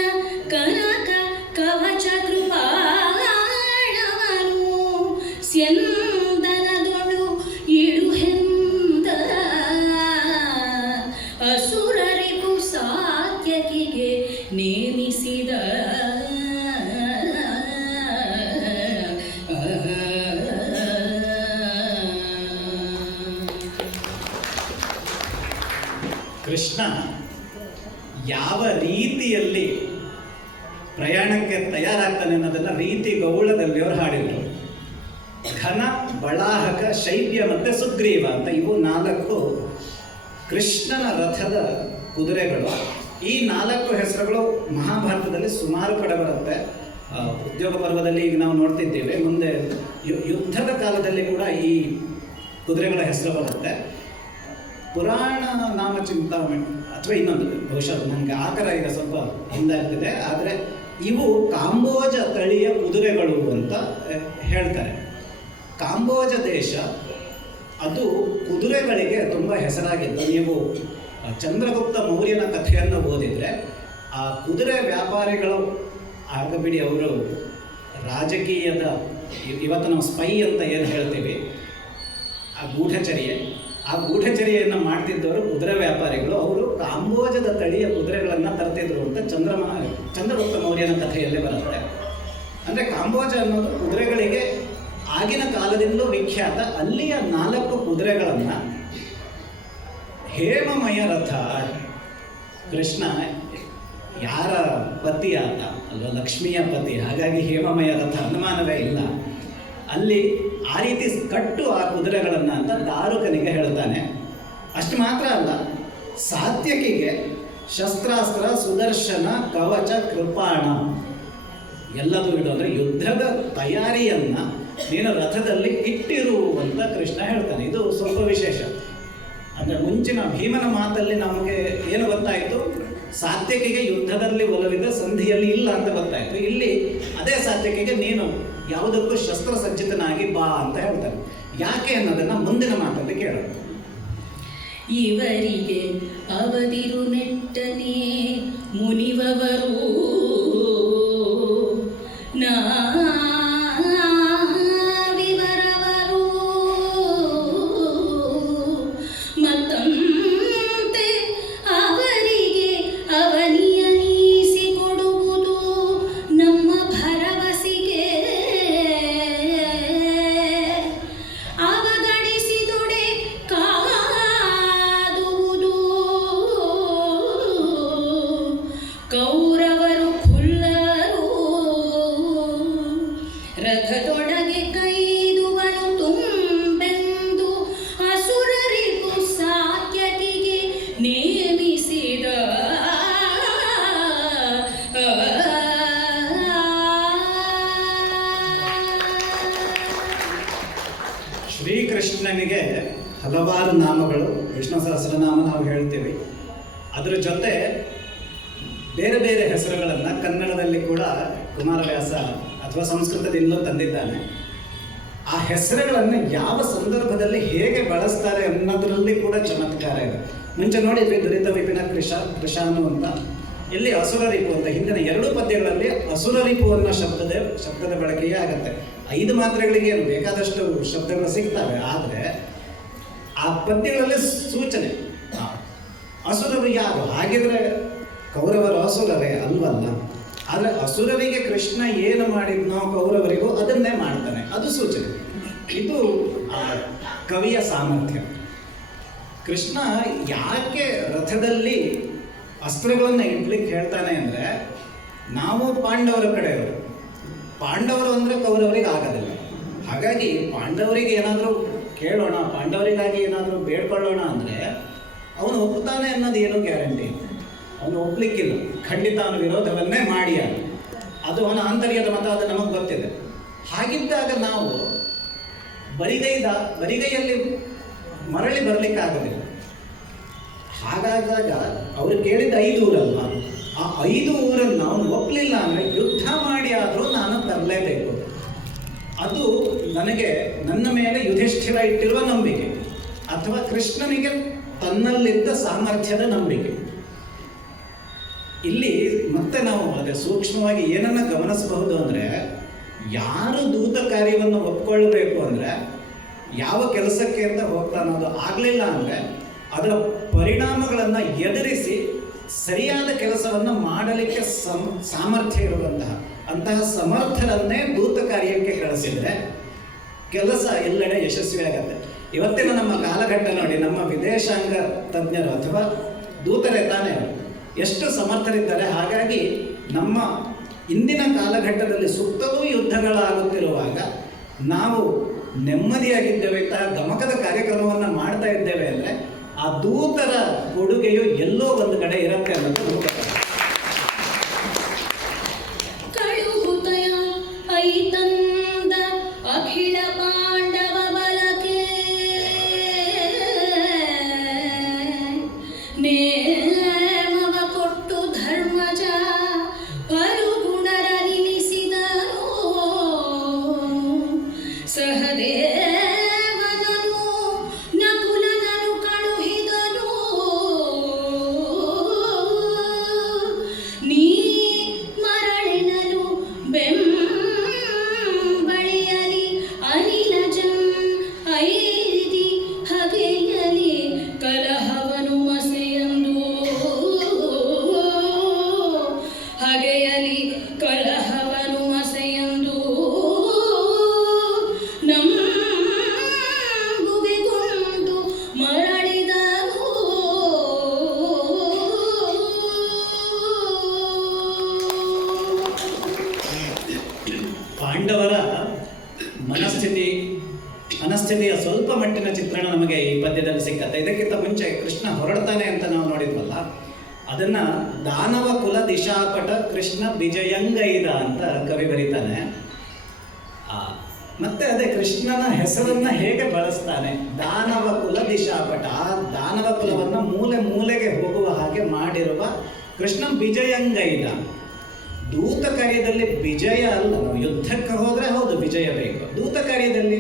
ಕನಕ ಕವಚ ಕೃಪಾಣವನು ಸ್ಯಂದನದೊಳು ಇಡುಹೆಂದ ಅಸುರರಿಗೂ ಸಾತ್ಯಕಿಗೆ ನೇಮಿಸಿದ. ಕೃಷ್ಣ ಯಾವ ರೀತಿಯಲ್ಲಿ ಪ್ರಯಾಣಕ್ಕೆ ತಯಾರಾಗ್ತಾನೆ ಅನ್ನೋದನ್ನ ರೀತಿ ಗೌಳದಲ್ಲಿ ಅವರು ಹಾಡಿದರು. ಘನ, ಬಳಾಹಕ, ಶೈಬ್ಯ ಮತ್ತು ಸುಗ್ರೀವ ಅಂತ ಇವು 4 ಕೃಷ್ಣನ ರಥದ ಕುದುರೆಗಳು. ಈ 4 ಹೆಸರುಗಳು ಮಹಾಭಾರತದಲ್ಲಿ ಸುಮಾರು ಕಡೆ ಬರುತ್ತೆ. ಉದ್ಯೋಗ ಪರ್ವದಲ್ಲಿ ಈಗ ನಾವು ನೋಡ್ತಿದ್ದೇವೆ. ಮುಂದೆ ಯುದ್ಧದ ಕಾಲದಲ್ಲಿ ಕೂಡ ಈ ಕುದುರೆಗಳ ಹೆಸರು ಬರುತ್ತೆ. ಪುರಾಣ ನಾಮ ಚಿಂತಾಮಣಿ ಅಥವಾ ಇನ್ನೊಂದು, ಬಹುಶಃ ನನಗೆ ಆಕರ ಈಗ ಸ್ವಲ್ಪ ಹಿಂದಾಗ್ತಿದೆ, ಆದರೆ ಇವು ಕಾಂಬೋಜ ತಳಿಯ ಕುದುರೆಗಳು ಅಂತ ಹೇಳ್ತಾರೆ. ಕಾಂಬೋಜ ದೇಶ ಅದು ಕುದುರೆಗಳಿಗೆ ತುಂಬ ಹೆಸರಾಗಿತ್ತು. ನೀವು ಚಂದ್ರಗುಪ್ತ ಮೌರ್ಯನ ಕಥೆಯನ್ನು ಓದಿದರೆ ಆ ಕುದುರೆ ವ್ಯಾಪಾರಿಗಳು, ಆಗ ಬಿಡಿ ಅವರು ರಾಜಕೀಯದ, ಇವತ್ತು ನಾವು ಸ್ಪೈ ಅಂತ ಏನು ಹೇಳ್ತೀವಿ, ಆ ಗೂಢಚರ್ಯೆಯನ್ನು ಮಾಡ್ತಿದ್ದವರು ಕುದುರೆ ವ್ಯಾಪಾರಿಗಳು. ಅವರು ಕಾಂಬೋಜದ ತಳಿಯ ಕುದುರೆಗಳನ್ನು ತರ್ತಿದ್ರು ಅಂತ ಚಂದ್ರಗುಪ್ತ ಮೌರ್ಯನ ಕಥೆಯಲ್ಲಿ ಬರುತ್ತೆ. ಅಂದರೆ ಕಾಂಬೋಜ ಅನ್ನೋದು ಕುದುರೆಗಳಿಗೆ ಆಗಿನ ಕಾಲದಿಂದಲೂ ವಿಖ್ಯಾತ. ಅಲ್ಲಿಯ 4 ಕುದುರೆಗಳನ್ನು ಹೇಮಮಯ ರಥ, ಕೃಷ್ಣ ಯಾರ ಪತಿ ಆತ ಅಲ್ವಾ, ಲಕ್ಷ್ಮಿಯ ಪತಿ, ಹಾಗಾಗಿ ಹೇಮಮಯ ರಥ ಅನುಮಾನವೇ ಇಲ್ಲ. ಅಲ್ಲಿ ಆ ರೀತಿ ಕಟ್ಟು ಆ ಕುದುರೆಗಳನ್ನು ಅಂತ ದಾರುಕನಿಗೆ ಹೇಳ್ತಾನೆ. ಅಷ್ಟು ಮಾತ್ರ ಅಲ್ಲ, ಸಾತ್ಯಕಿಗೆ ಶಸ್ತ್ರಾಸ್ತ್ರ, ಸುದರ್ಶನ, ಕವಚ, ಕೃಪಾಣ ಎಲ್ಲದೂ ಇಡು, ಅಂದರೆ ಯುದ್ಧದ ತಯಾರಿಯನ್ನು ನೀನು ರಥದಲ್ಲಿ ಇಟ್ಟಿರು ಅಂತ ಕೃಷ್ಣ ಹೇಳ್ತಾನೆ. ಇದು ಸ್ವಲ್ಪ ವಿಶೇಷ. ಅಂದರೆ ಮುಂಚಿನ ಭೀಮನ ಮಾತಲ್ಲಿ ನಮಗೆ ಏನು ಗೊತ್ತಾಯಿತು, ಸಾತ್ಯಕಿಗೆ ಯುದ್ಧದಲ್ಲಿ ಒಲವಿದೆ, ಸಂಧಿಯಲ್ಲಿ ಇಲ್ಲ ಅಂತ ಗೊತ್ತಾಯಿತು. ಇಲ್ಲಿ ಅದೇ ಸಾತ್ಯಕಿಗೆ ನೀನು ಯಾವುದಕ್ಕೂ ಶಸ್ತ್ರಸಜ್ಜಿತನಾಗಿ ಬಾ ಅಂತ ಹೇಳ್ತಾನೆ. ಯಾಕೆ ಅನ್ನೋದನ್ನು ಮುಂದಿನ ಮಾತಲ್ಲಿ ಕೇಳೋಣ. ಇವರಿಗೆ ಅವದಿರು ನೆಟ್ಟನೆ ಮುನಿವವರು ವಿವರವರು ಮತ್ತಂತೆ ಅವರಿಗೆ ಅವನಿಯನಿಸಿ ಕೊಡುವುದು ನಮ್ಮ ಭರವಸೆಗೆ. ಅವಗಡಿಸಿದೊಡೆ ಕಾದುವುದು ಕೌರವರು ಖುಲ್ಲರು ರಥದೊಳಗೆ ಕೈದುವನು ತುಂಬೆಂದು ಅಸುರರಿಗೂ ಸಾತ್ಯಕಿಗೆ ನೇಮಿಸಿದ. ಶ್ರೀಕೃಷ್ಣನಿಗೆ ಹಲವಾರು ನಾಮಗಳು, ವಿಷ್ಣು ಸಹಸ್ರನಾಮ ನಾವು ಹೇಳ್ತೀವಿ. ಅದರ ಜೊತೆ ಬೇರೆ ಬೇರೆ ಹೆಸರುಗಳನ್ನು ಕನ್ನಡದಲ್ಲಿ ಕೂಡ ಕುಮಾರವ್ಯಾಸ ಅಥವಾ ಸಂಸ್ಕೃತದಿಂದಲೂ ತಂದಿದ್ದಾನೆ. ಆ ಹೆಸರುಗಳನ್ನು ಯಾವ ಸಂದರ್ಭದಲ್ಲಿ ಹೇಗೆ ಬಳಸ್ತಾರೆ ಅನ್ನೋದರಲ್ಲಿ ಕೂಡ ಚಮತ್ಕಾರ ಇದೆ. ಮುಂಚೆ ನೋಡಿದ್ವಿ ದುರಿತ ವಿಪಿನ ಕೃಷಾನು ಅಂತ, ಇಲ್ಲಿ ಅಸುರರಿಪು ಅಂತ. ಹಿಂದಿನ 2 ಪದ್ಯಗಳಲ್ಲಿ ಅಸುರರಿಪು ಅನ್ನೋ ಶಬ್ದದ ಬಳಕೆಯೇ ಆಗುತ್ತೆ. 5 ಮಾತ್ರೆಗಳಿಗೆ ಏನು ಬೇಕಾದಷ್ಟು ಶಬ್ದಗಳು ಸಿಗ್ತವೆ, ಆದರೆ ಆ ಪದ್ಯಗಳಲ್ಲಿ ಸೂಚನೆ ಅಸುರರು ಯಾರು, ಹಾಗಿದ್ರೆ ಕೌರವರು ಅಸುರರೇ ಅಲ್ವಲ್ಲ. ಆದರೆ ಅಸುರರಿಗೆ ಕೃಷ್ಣ ಏನು ಮಾಡಿದ್ನೋ ಕೌರವರಿಗೂ ಅದನ್ನೇ ಮಾಡ್ತಾನೆ, ಅದು ಸೂಚನೆ. ಇದು ಕವಿಯ ಸಾಮರ್ಥ್ಯ. ಕೃಷ್ಣ ಯಾಕೆ ರಥದಲ್ಲಿ ಅಸ್ತ್ರಗಳನ್ನು ಇಡ್ಲಿಕ್ಕೆ ಹೇಳ್ತಾನೆ ಅಂದರೆ, ನಾವು ಪಾಂಡವರ ಕಡೆಯವರು, ಪಾಂಡವರು ಅಂದರೆ ಕೌರವರಿಗೆ ಆಗೋದಿಲ್ಲ. ಹಾಗಾಗಿ ಪಾಂಡವರಿಗೆ ಏನಾದರೂ ಕೇಳೋಣ, ಪಾಂಡವರಿಗಾಗಿ ಏನಾದರೂ ಬೇಡ್ಕೊಳ್ಳೋಣ ಅಂದರೆ ಅವನು ಒಪ್ಪುತ್ತಾನೆ ಅನ್ನೋದು ಏನೂ ಗ್ಯಾರಂಟಿ. ಅವನು ಒಪ್ಪಲಿಕ್ಕಿಲ್ಲ, ಖಂಡಿತ ಅವನ ವಿರೋಧವನ್ನೇ ಮಾಡಿ. ಅದು ಅವನ ಆಂತರ್ಯದ ಮತ, ಅದು ನಮಗೆ ಗೊತ್ತಿದೆ. ಹಾಗಿದ್ದಾಗ ನಾವು ಬರಿಗೈಯಲ್ಲಿ ಮರಳಿ ಬರಲಿಕ್ಕಾಗೋದಿಲ್ಲ. ಹಾಗಾದಾಗ ಅವರು ಕೇಳಿದ 5 ಊರಲ್ವ, ಆ 5 ಊರನ್ನು ಅವನು ಒಪ್ಪಲಿಲ್ಲ ಅಂದರೆ ಯುದ್ಧ ಮಾಡಿ ಆದರೂ ನಾನು ತರಲೇಬೇಕು. ಅದು ನನಗೆ ನನ್ನ ಮೇಲೆ ಯುಧಿಷ್ಠಿರ ಇಟ್ಟಿರುವ ನಂಬಿಕೆ, ಅಥವಾ ಕೃಷ್ಣನಿಗೆ ತನ್ನಲ್ಲಿದ್ದ ಸಾಮರ್ಥ್ಯದ ನಂಬಿಕೆ. ಇಲ್ಲಿ ಮತ್ತೆ ನಾವು ಅದೇ ಸೂಕ್ಷ್ಮವಾಗಿ ಏನನ್ನ ಗಮನಿಸಬಹುದು ಅಂದರೆ, ಯಾರು ದೂತ ಕಾರ್ಯವನ್ನು ಒಪ್ಕೊಳ್ಬೇಕು ಅಂದರೆ ಯಾವ ಕೆಲಸಕ್ಕೆ ಅಂತ ಹೋಗ್ತಾನೋದು ಆಗಲಿಲ್ಲ ಅಂದರೆ ಅದರ ಪರಿಣಾಮಗಳನ್ನು ಎದುರಿಸಿ ಸರಿಯಾದ ಕೆಲಸವನ್ನು ಮಾಡಲಿಕ್ಕೆ ಸಾಮರ್ಥ್ಯ ಅಂತಹ ಸಮರ್ಥರನ್ನೇ ದೂತ ಕಾರ್ಯಕ್ಕೆ ಕಳಿಸಿದರೆ ಕೆಲಸ ಎಲ್ಲೆಡೆ ಯಶಸ್ವಿಯಾಗತ್ತೆ. ಇವತ್ತಿನ ನಮ್ಮ ಕಾಲಘಟ್ಟ ನೋಡಿ, ನಮ್ಮ ವಿದೇಶಾಂಗ ತಜ್ಞರು ಅಥವಾ ದೂತರೇ ತಾನೇ ಅವರು, ಎಷ್ಟು ಸಮರ್ಥರಿದ್ದಾರೆ. ಹಾಗಾಗಿ ನಮ್ಮ ಇಂದಿನ ಕಾಲಘಟ್ಟದಲ್ಲಿ ಸುತ್ತಲೂ ಯುದ್ಧಗಳಾಗುತ್ತಿರುವಾಗ ನಾವು ನೆಮ್ಮದಿಯಾಗಿದ್ದೇವೆ, ಇಂತಹ ಗಮಕದ ಕಾರ್ಯಕ್ರಮವನ್ನು ಮಾಡ್ತಾ ಇದ್ದೇವೆ ಅಂದರೆ ಆ ದೂತರ ಕೊಡುಗೆಯು ಎಲ್ಲೋ ಒಂದು ಕಡೆ ಇರುತ್ತೆ ಅನ್ನೋದು ನಮಗೆ ಗೊತ್ತಾಗುತ್ತೆ. ಕಳುಹುತಯ ಐತಂದ ಅಖಿಲ ಪಾಂಡವ ಬಲಕೆ ನೇಮವ ಕೊಟ್ಟು ಧರ್ಮಜ ಪರುಗುಣರ ನಿಲ್ಲಿಸಿದನು ಸಹದೇವನನು ನಕುಲನನು ಕಳುಹಿದನು ನೀ ಮರಳಿನಲು ಬೆಂಬಳಿಯಲಿ ಅನಿಲಜನ್ ಐರಿದಿ ಹಗೆಯಲಿ ಕಲಹವನು ಮಸೆಯಂದು ಹಗೆಯಲಿ ಕಲಹವನು ಮಸೆಯಂದು ನಂಬುಗೆಗೊಂಡು ಮರಳಿದನು. ಪಾಂಡವರ ಮನಸ್ಥಿತಿಯ ಸ್ವಲ್ಪ ಮಟ್ಟಿನ ಚಿತ್ರಣ ನಮಗೆ ಈ ಪದ್ಯದಲ್ಲಿ ಸಿಕ್ಕತ್ತೆ. ಇದಕ್ಕಿಂತ ಮುಂಚೆ ಕೃಷ್ಣ ಹೊರಡ್ತಾನೆ ಅಂತ ನಾವು ನೋಡಿದ್ವಲ್ಲ, ಅದನ್ನ ದಾನವ ಕುಲ ದಿಶಾಪಟ ಕೃಷ್ಣ ವಿಜಯಂಗೈದ ಅಂತ ಕವಿ ಬರೀತಾನೆ. ಮತ್ತೆ ಅದೇ ಕೃಷ್ಣನ ಹೆಸರನ್ನ ಹೇಗೆ ಬಳಸ್ತಾನೆ, ದಾನವ ಕುಲ ದಿಶಾಪಟ, ಆ ದಾನವ ಕುಲವನ್ನ ಮೂಲೆ ಮೂಲೆಗೆ ಹೋಗುವ ಹಾಗೆ ಮಾಡಿರುವ ಕೃಷ್ಣ ವಿಜಯಂಗೈದ. ದೂತ ಕಾರ್ಯದಲ್ಲಿ ವಿಜಯ ಅಲ್ಲ, ನಾವು ಯುದ್ಧಕ್ಕೆ ಹೋದರೆ ಹೌದು ವಿಜಯ ಬೇಕು, ದೂತ ಕಾರ್ಯದಲ್ಲಿ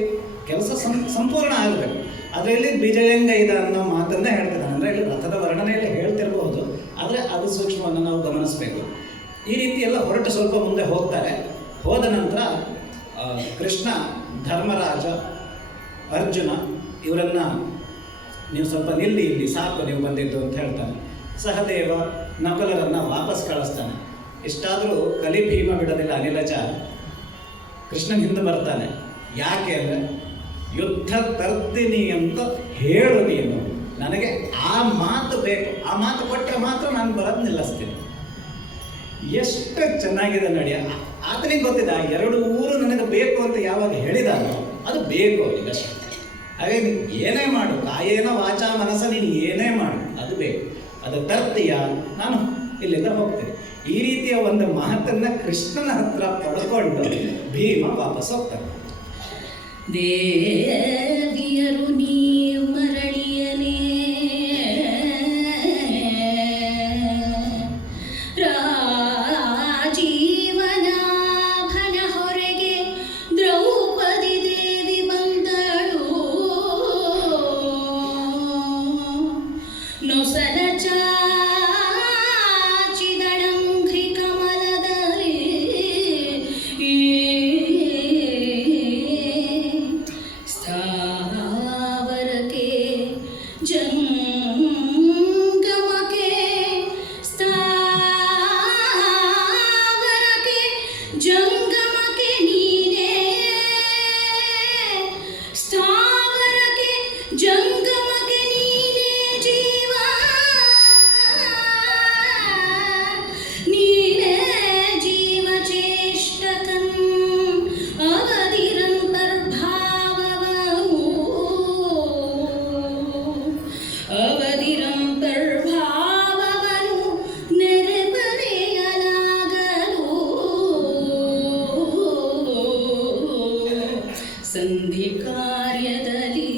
ಕೆಲಸ ಸಂಪೂರ್ಣ ಆಗಬೇಕು. ಅದರಲ್ಲಿ ವಿಜಯಂಗೈದ ಅನ್ನೋ ಮಾತನ್ನ ಹೇಳ್ತಿದ್ದಾನೆ. ಅಂದರೆ ಇಲ್ಲಿ ರಥದ ವರ್ಣನೆಯಲ್ಲಿ ಹೇಳ್ತಿರಬಹುದು, ಆದರೆ ಅದು ಸೂಕ್ಷ್ಮವನ್ನು ನಾವು ಗಮನಿಸಬೇಕು. ಈ ರೀತಿ ಎಲ್ಲ ಹೊರಟು ಸ್ವಲ್ಪ ಮುಂದೆ ಹೋಗ್ತಾರೆ. ಹೋದ ನಂತರ ಕೃಷ್ಣ, ಧರ್ಮರಾಜ, ಅರ್ಜುನ ಇವರನ್ನ ನೀವು ಸ್ವಲ್ಪ ನಿಲ್ಲಿ, ಇಲ್ಲಿ ಸಾಕು ನೀವು ಬಂದಿದ್ದು ಅಂತ ಹೇಳ್ತಾನೆ. ಸಹದೇವ, ನಕುಲರನ್ನ ವಾಪಸ್ ಕಳಿಸ್ತಾನೆ. ಇಷ್ಟಾದರೂ ಕಲಿಭೀಮ ಬಿಡೋದಿಲ್ಲ. ಅನಿಲಜ ಕೃಷ್ಣನ ಹಿಂದೆ ಬರ್ತಾನೆ. ಯಾಕೆ ಅಂದರೆ ಯುದ್ಧ ತರ್ತೀನಿ ಅಂತ ಹೇಳು ನೀನು, ನನಗೆ ಆ ಮಾತು ಬೇಕು, ಆ ಮಾತು ಕೊಟ್ಟರೆ ಮಾತ್ರ ನಾನು ಬರೋದು ನಿಲ್ಲಿಸ್ತೀನಿ. ಎಷ್ಟು ಚೆನ್ನಾಗಿದೆ ನೋಡಿ. ಆತನಿಗೆ ಗೊತ್ತಿದೆ, 2 ಊರು ನನಗೆ ಬೇಕು ಅಂತ ಯಾವಾಗ ಹೇಳಿದಾನೋ ಅದು ಬೇಕು ಅವನಿಗಷ್ಟೇ. ಹಾಗೆ ನೀನು ಏನೇ ಮಾಡು, ಕಾಯೇನ ವಾಚಾ ಮನಸ್ಸ, ನೀನು ಏನೇ ಮಾಡು ಅದು ಬೇಕು. ಅದು ತರ್ತೀಯ, ನಾನು ಇಲ್ಲಿಂದ ಹೋಗ್ತೀನಿ. ಈ ರೀತಿಯ ಒಂದು ಮಾತನ್ನ ಕೃಷ್ಣನ ಹತ್ರ ಪಡ್ಕೊಂಡು ಭೀಮ ವಾಪಸ್ ಹೋಗ್ತಾನೆ. ದೇವಿಯರು ನೀ ಮರಳಿಯನೇ ರಾಜೀವನಾಭನ ಹೊರಗೆ ದ್ರೌಪದಿ ದೇವಿ ಬಂದಳು. ನೊಸಲ ಚಾಚಿದಳಂಘ್ರಿ ಕಮಲದಲ್ಲಿ ಸ್ಥಾವರಕ್ಕೆ ಜಂಗಮಕ್ಕೆ ಸ್ಥಾವರಕ್ಕೆ ಜಂಗಮಕ್ಕೆ ನೀನೇ ಸ್ಥಾವರಕ್ಕೆ ಜಂಗಮಕ್ಕೆ ನೀನೇ ಜೀವ ನೀನೇ ಜೀವ ಚೇಷ್ಟಕನ್ ಅವಧಿರಂತರ್ಭಾವವನು ಅವಧಿರಂತರ್ಭಾವವನು ನೆರೆಬರೆಯಲಾಗಲು ಸಂಧಿ ಕಾರ್ಯದಲ್ಲಿ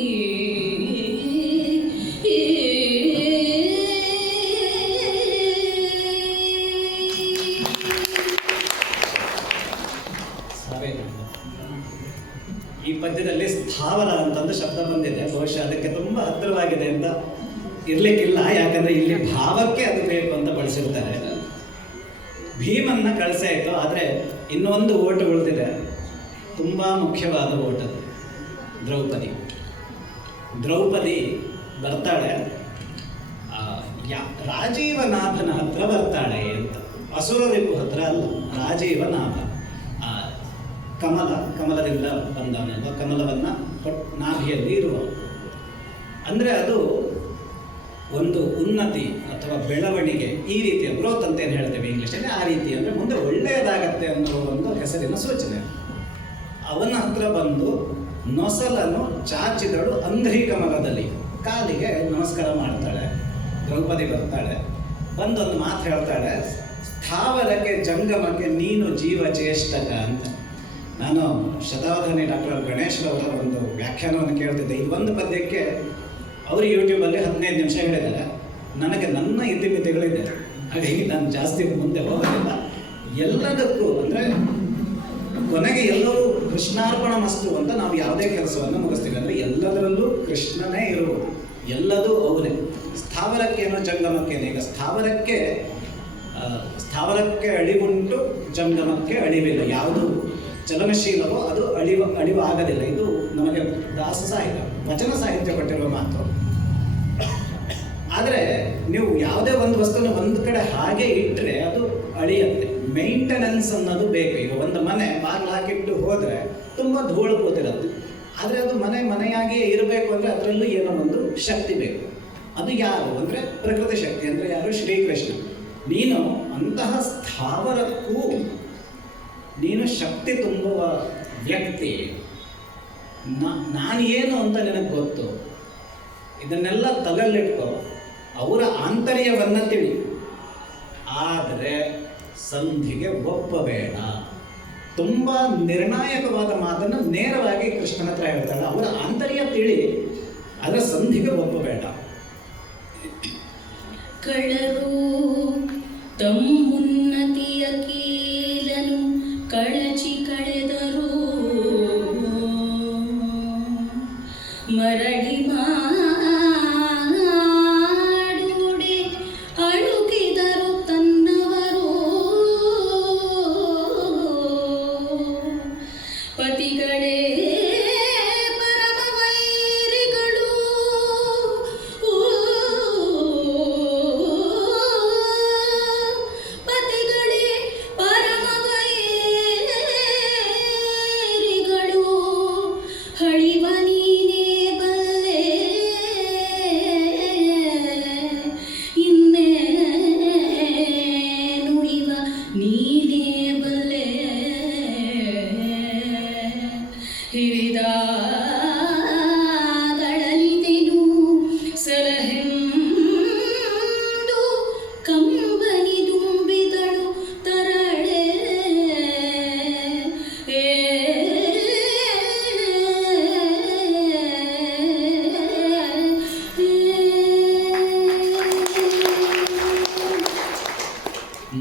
ಈ ಪದ್ಯದಲ್ಲಿ ಸ್ಥಾವರ ಅಂತಂದು ಶಬ್ದ ಬಂದಿದೆ. ಬಹುಶಃ ಅದಕ್ಕೆ ತುಂಬ ಹತ್ತಿರವಾಗಿದೆ ಅಂತ ಇರ್ಲಿಕ್ಕಿಲ್ಲ, ಯಾಕಂದ್ರೆ ಇಲ್ಲಿ ಭಾವಕ್ಕೆ ಅದು ಬೇಕು ಅಂತ ಬಳಸಿರ್ತಾರೆ. ಭೀಮನ್ನ ಕಳಿಸಾಯಿತು, ಆದರೆ ಇನ್ನೊಂದು ಓಟು ಉಳಿದಿದೆ, ತುಂಬ ಮುಖ್ಯವಾದ ಓಟದು. ದ್ರೌಪದಿ ಬರ್ತಾಳೆ, ರಾಜೀವನಾಭನ ಹತ್ರ ಬರ್ತಾಳೆ ಅಂತ. ಅಸುರರಿಪು ಹತ್ರ ಅಲ್ಲ, ರಾಜೀವನಾಭ. ಕಮಲದಿಂದ ಬಂದವನಲ್ವ, ಕಮಲವನ್ನು ನಾಭಿಯಲ್ಲಿ ಇರುವ, ಅಂದರೆ ಅದು ಒಂದು ಉನ್ನತಿ ಅಥವಾ ಬೆಳವಣಿಗೆ, ಈ ರೀತಿಯ ಗ್ರೋತ್ ಅಂತ ಏನು ಹೇಳ್ತೇವೆ ಇಂಗ್ಲೀಷಲ್ಲಿ, ಆ ರೀತಿ ಅಂದರೆ ಮುಂದೆ ಒಳ್ಳೆಯದಾಗತ್ತೆ ಅನ್ನೋ ಒಂದು ಹೆಸರಿನ ಸೂಚನೆ. ಅವನ ಹತ್ರ ಬಂದು ನೊಸಲನ್ನು ಚಾಚಿದಳು ಅಂಧ್ರಿ ಕಮಲದಲ್ಲಿ, ಕಾಲಿಗೆ ನಮಸ್ಕಾರ ಮಾಡ್ತಾಳೆ. ದ್ರೌಪದಿ ಬರ್ತಾಳೆ, ಬಂದೊಂದು ಮಾತು ಹೇಳ್ತಾಳೆ, ಸ್ಥಾವರಕ್ಕೆ ಜಂಗಮಕ್ಕೆ ನೀನು ಜೀವ ಚೇಷ್ಟಕ ಅಂತ. ನಾನು ಶತಾವಧಾನಿ ಡಾಕ್ಟರ್ ಗಣೇಶ್ರವರ ಒಂದು ವ್ಯಾಖ್ಯಾನವನ್ನು ಕೇಳ್ತಿದ್ದೆ. ಈ ಒಂದು ಪದ್ಯಕ್ಕೆ ಅವರು ಯೂಟ್ಯೂಬಲ್ಲಿ 15 ನಿಮಿಷ ಹೇಳಿದ್ದಾರೆ. ನನಗೆ ನನ್ನ ಇತಿಮಿತಿಗಳಿದೆ, ಹಾಗಾಗಿ ನಾನು ಜಾಸ್ತಿ ಮುಂದೆ ಹೋಗೋದಿಲ್ಲ. ಎಲ್ಲದಕ್ಕೂ ಅಂದರೆ ಕೊನೆಗೆ ಎಲ್ಲರೂ ಕೃಷ್ಣಾರ್ಪಣ ಮಸ್ತು ಅಂತ ನಾವು ಯಾವುದೇ ಕೆಲಸವನ್ನು ಮುಗಿಸ್ತೀವಿ. ಅಂದರೆ ಎಲ್ಲದರಲ್ಲೂ ಕೃಷ್ಣನೇ ಇರುವುದು, ಎಲ್ಲದೂ ಅವನೇ. ಸ್ಥಾವರಕ್ಕೇನೋ ಜಂಗಮಕ್ಕೇನೋ, ಈಗ ಸ್ಥಾವರಕ್ಕೆ ಅಳಿವುಂಟು, ಜಂಗಮಕ್ಕೆ ಅಳಿವಿಲ್ಲ. ಯಾವುದು ಚಲನಶೀಲವೋ ಅದು ಅಳಿವು ಆಗೋದಿಲ್ಲ. ಇದು ನಮಗೆ ದಾಸ ಸಾಹಿತ್ಯ, ವಚನ ಸಾಹಿತ್ಯ ಕೊಟ್ಟಿರುವ ಮಾತು. ಆದರೆ ನೀವು ಯಾವುದೇ ಒಂದು ವಸ್ತುನ ಒಂದು ಕಡೆ ಹಾಗೆ ಇಟ್ಟರೆ ಅದು ಅಳಿಯುತ್ತೆ. ಮೇಂಟೆನೆನ್ಸ್ ಅನ್ನೋದು ಬೇಕು. ಈಗ ಒಂದು ಮನೆ ಬಾಗಿಲು ಹಾಕಿಟ್ಟು ಹೋದರೆ ತುಂಬ ಧೂಳು ಕೂತಿರುತ್ತೆ, ಆದರೆ ಅದು ಮನೆಯಾಗಿಯೇ ಇರಬೇಕು ಅಂದರೆ ಅದರಲ್ಲೂ ಏನೋ ಒಂದು ಶಕ್ತಿ ಬೇಕು. ಅದು ಯಾರು ಅಂದರೆ ಪ್ರಕೃತಿ ಶಕ್ತಿ. ಅಂದರೆ ಯಾರು? ಶ್ರೀಕೃಷ್ಣ. ನೀನು ಅಂತಹ ಸ್ಥಾವರಕ್ಕೂ ನೀನು ಶಕ್ತಿ ತುಂಬುವ ವ್ಯಕ್ತಿ. ನಾನು ಏನು ಅಂತ ನಿನಗೆ ಗೊತ್ತು. ಇದನ್ನೆಲ್ಲ ತಲೆಯಲ್ಲಿಟ್ಕೋ, ಅವರ ಆಂತರ್ಯವನ್ನು ತಿಳಿ, ಆದರೆ ಸಂಧಿಗೆ ಒಪ್ಪಬೇಡ. ತುಂಬ ನಿರ್ಣಾಯಕವಾದ ಮಾತನ್ನು ನೇರವಾಗಿ ಕೃಷ್ಣನ ಹತ್ರ ಹೇಳ್ತಾಳೆ. ಅವರ ಆಂತರ್ಯ ತಿಳಿ, ಅದರ ಸಂಧಿಗೆ ಒಪ್ಪಬೇಡ. ಕಳರು ತಮ್ಮುನ್ನತಿಯ ಕೀಲನು ಕಳಚಿ ಕಳೆದರು, ಮರಳಿ ಮಾಡುಡೆ ಅಳುಕಿದರು ತನ್ನವರು, ಪತಿಗಳೇ ಪರಮ ವೈರಿಗಳು, ಪತಿಗಳೇ ಪರಮ ವೈರಿಗಳು, ಹಳಿವ ನೀನೇ ಬಲ್ಲೆ, ಇನ್ನೇ ನುಡಿವ ನೀನೇ ಬಲ್ಲೆ, ಹಿರಿದಾಗಳಲಿದೆನು ಸಲಹೆಂದು ಕಂಬನಿ ತುಂಬಿದಳು ತರಳೆ,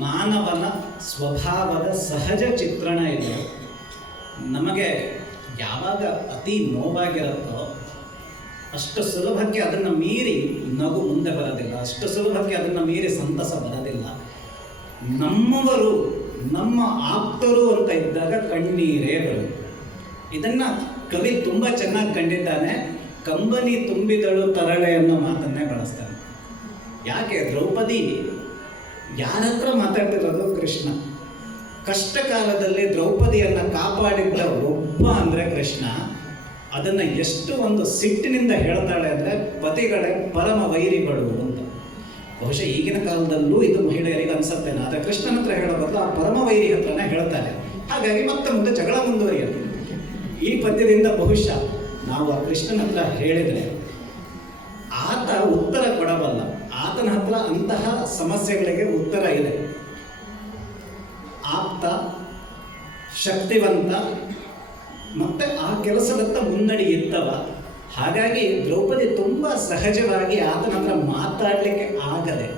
ಮಾನವನ ಸ್ವಭಾವದ ಸಹಜ ಚಿತ್ರಣ ಇದೆ. ನಮಗೆ ಯಾವಾಗ ಅತಿ ನೋವಾಗಿರುತ್ತೋ ಅಷ್ಟು ಸುಲಭಕ್ಕೆ ಅದನ್ನು ಮೀರಿ ನಗು ಮುಂದೆ ಬರೋದಿಲ್ಲ, ಅಷ್ಟು ಸುಲಭಕ್ಕೆ ಅದನ್ನು ಮೀರಿ ಸಂತಸ ಬರೋದಿಲ್ಲ. ನಮ್ಮವರು, ನಮ್ಮ ಆಪ್ತರು ಅಂತ ಇದ್ದಾಗ ಕಣ್ಣೀರೇ ಬರುತ್ತೆ. ಇದನ್ನು ಕವಿ ತುಂಬ ಚೆನ್ನಾಗಿ ಕಂಡಿದ್ದಾನೆ. ಕಂಬನಿ ತುಂಬಿದಳು ತರಳೆ ಅನ್ನೋ ಮಾತನ್ನೇ ಬಳಸ್ತಾನೆ. ಯಾಕೆ? ದ್ರೌಪದಿ ಯಾರ ಹತ್ರ ಮಾತಾಡ್ತಿರೋದು? ಕೃಷ್ಣ. ಕಷ್ಟ ಕಾಲದಲ್ಲಿ ದ್ರೌಪದಿಯನ್ನು ಕಾಪಾಡಿದ್ದ ಒಬ್ಬ ಅಂದರೆ ಕೃಷ್ಣ. ಅದನ್ನು ಎಷ್ಟು ಒಂದು ಸಿಟ್ಟಿನಿಂದ ಹೇಳ್ತಾಳೆ ಅಂದರೆ, ಪತಿಗಳೇ ಪರಮ ವೈರಿಗಳು ಅಂತ. ಬಹುಶಃ ಈಗಿನ ಕಾಲದಲ್ಲೂ ಇದು ಮಹಿಳೆಯರಿಗೆ ಅನ್ಸತ್ತೇನೆ, ಆದರೆ ಕೃಷ್ಣನ ಹತ್ರ ಹೇಳೋ ಬದಲು ಆ ಪರಮ ವೈರಿ ಹತ್ರನೇ ಹೇಳ್ತಾರೆ. ಹಾಗಾಗಿ ಮತ್ತೆ ಮುಂದೆ ಜಗಳ ಮುಂದುವರಿಯುತ್ತೆ. ಈ ಪದ್ಯದಿಂದ ಬಹುಶಃ ನಾವು ಆ ಕೃಷ್ಣನ ಹತ್ರ ಹೇಳಿದರೆ ಆತ ಉತ್ತರ ಕೊಡಬಲ್ಲ. ಆತನ ಹತ್ರ ಅಂತಹ ಸಮಸ್ಯೆಗಳಿಗೆ ಉತ್ತರ ಇದೆ. ಆಪ್ತ, ಶಕ್ತಿವಂತ, ಮತ್ತು ಆ ಕೆಲಸದತ್ತ ಮುನ್ನಡೆಯಿತ್ತವ. ಹಾಗಾಗಿ ದ್ರೌಪದಿ ತುಂಬ ಸಹಜವಾಗಿ ಆತನ ಹತ್ರ ಮಾತಾಡಲಿಕ್ಕೆ ಆಗದೆ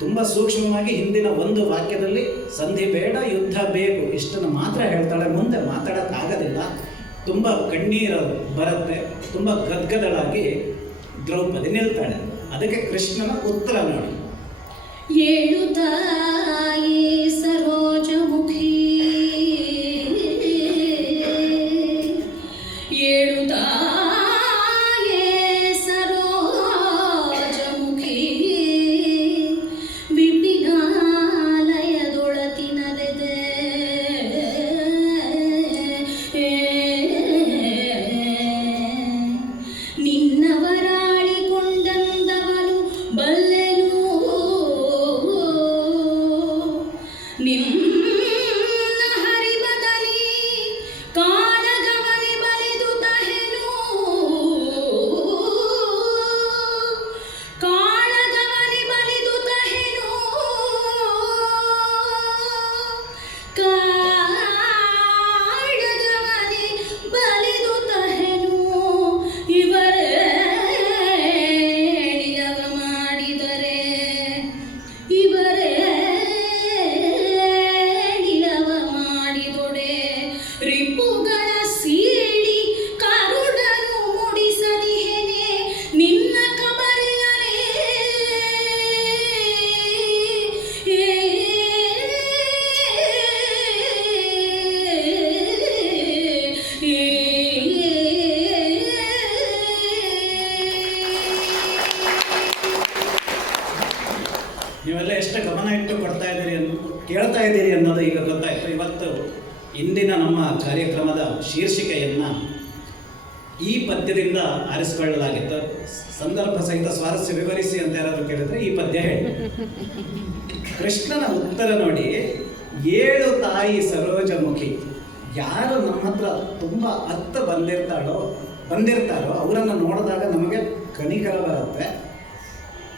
ತುಂಬ ಸೂಕ್ಷ್ಮವಾಗಿ ಹಿಂದಿನ ಒಂದು ವಾಕ್ಯದಲ್ಲಿ ಸಂಧಿ ಬೇಡ ಯುದ್ಧ ಬೇಕು ಇಷ್ಟನ್ನು ಮಾತ್ರ ಹೇಳ್ತಾಳೆ. ಮುಂದೆ ಮಾತಾಡೋಕ್ಕಾಗೋದಿಲ್ಲ. ತುಂಬ ಕಣ್ಣೀರು ಬರುತ್ತೆ, ತುಂಬ ಗದ್ಗದಳಾಗಿ ದ್ರೌಪದಿ ನಿಲ್ತಾಳೆ. ಅದಕ್ಕೆ ಕೃಷ್ಣನ ಉತ್ತರ ನೋಡಿ. ಏಳು ತಾಯಿ ಸರೋಜಮುಖಿ, ಏಳು ತಾಯೇ ಸರೋಜಮುಖಿ, ವಿಪಿನಾಲಯದೊಳತಿನದೆದೆ, ನಿನ್ನವರಾಳಿಕೊಂಡಂದವನು ಬಲ್ಲೆನು, ಎಷ್ಟು ಗಮನ ಇಟ್ಟು ಕೊಡ್ತಾ ಇದ್ದೀರಿ ಕೇಳ್ತಾ ಇದ್ದೀರಿ ಅನ್ನೋದು ಈಗ ಗೊತ್ತಾಯಿತು. ಇವತ್ತು ಇಂದಿನ ನಮ್ಮ ಕಾರ್ಯಕ್ರಮದ ಶೀರ್ಷಿಕೆಯನ್ನು ಈ ಪದ್ಯದಿಂದ ಆರಿಸಿಕೊಳ್ಳಲಾಗಿತ್ತು. ಸಂದರ್ಭ ಸಹಿತ ಸ್ವಾರಸ್ಯ ವಿವರಿಸಿ ಅಂತ ಯಾರಾದರೂ ಕೇಳಿದ್ರೆ ಈ ಪದ್ಯ ಹೇಳಿ. ಕೃಷ್ಣನ ಉತ್ತರ ನೋಡಿ, 7 ತಾಯಿ ಸರೋಜಮುಖಿ. ಯಾರು ನಮ್ಮ ಹತ್ರ ತುಂಬ ಬಂದಿರ್ತಾರೋ ಅವರನ್ನು ನೋಡಿದಾಗ ನಮಗೆ ಕನಿಕರ ಬರುತ್ತೆ.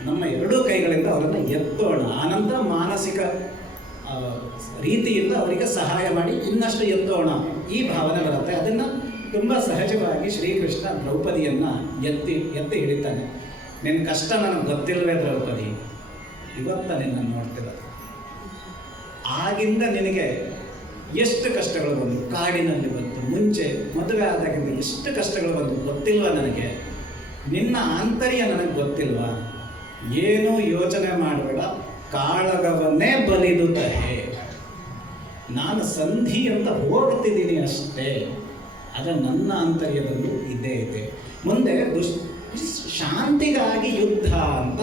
ನಮ್ಮ ಎರಡೂ ಕೈಗಳಿಂದ ಅವರನ್ನು ಎತ್ತೋಣ, ಆನಂತರ ಮಾನಸಿಕ ರೀತಿಯಿಂದ ಅವರಿಗೆ ಸಹಾಯ ಮಾಡಿ ಇನ್ನಷ್ಟು ಎತ್ತೋಣ, ಈ ಭಾವನೆ ಬರುತ್ತೆ. ಅದನ್ನು ತುಂಬ ಸಹಜವಾಗಿ ಶ್ರೀಕೃಷ್ಣ ದ್ರೌಪದಿಯನ್ನು ಎತ್ತಿ ಹಿಡಿತಾನೆ. ನಿನ್ನ ಕಷ್ಟ ನನಗೆ ಗೊತ್ತಿಲ್ಲವೇ ದ್ರೌಪದಿ, ಇವತ್ತ ನಿನ್ನನ್ನು ನೋಡ್ತಿರೋದು. ಆಗಿಂದ ನಿನಗೆ ಎಷ್ಟು ಕಷ್ಟಗಳು ಬಂದು, ಕಾಡಿನಲ್ಲಿ ಬಂತು, ಮುಂಚೆ ಮದುವೆ ಆದಾಗಿಂದ ಎಷ್ಟು ಕಷ್ಟಗಳು ಬಂದು ಗೊತ್ತಿಲ್ವ ನನಗೆ? ನಿನ್ನ ಆಂತರ್ಯ ನನಗೆ ಗೊತ್ತಿಲ್ವಾ? ಏನೂ ಯೋಚನೆ ಮಾಡಬೇಡ, ಕಾಳಗವನ್ನೇ ಬಲಿದು ತಹೆ. ನಾನು ಸಂಧಿ ಅಂತ ಹೋಗ್ತಿದ್ದೀನಿ ಅಷ್ಟೇ, ಆದರೆ ನನ್ನ ಆಂತರ್ಯದಲ್ಲೂ ಇದೇ ಇದೆ. ಮುಂದೆ ಶಾಂತಿಗಾಗಿ ಯುದ್ಧ ಅಂತ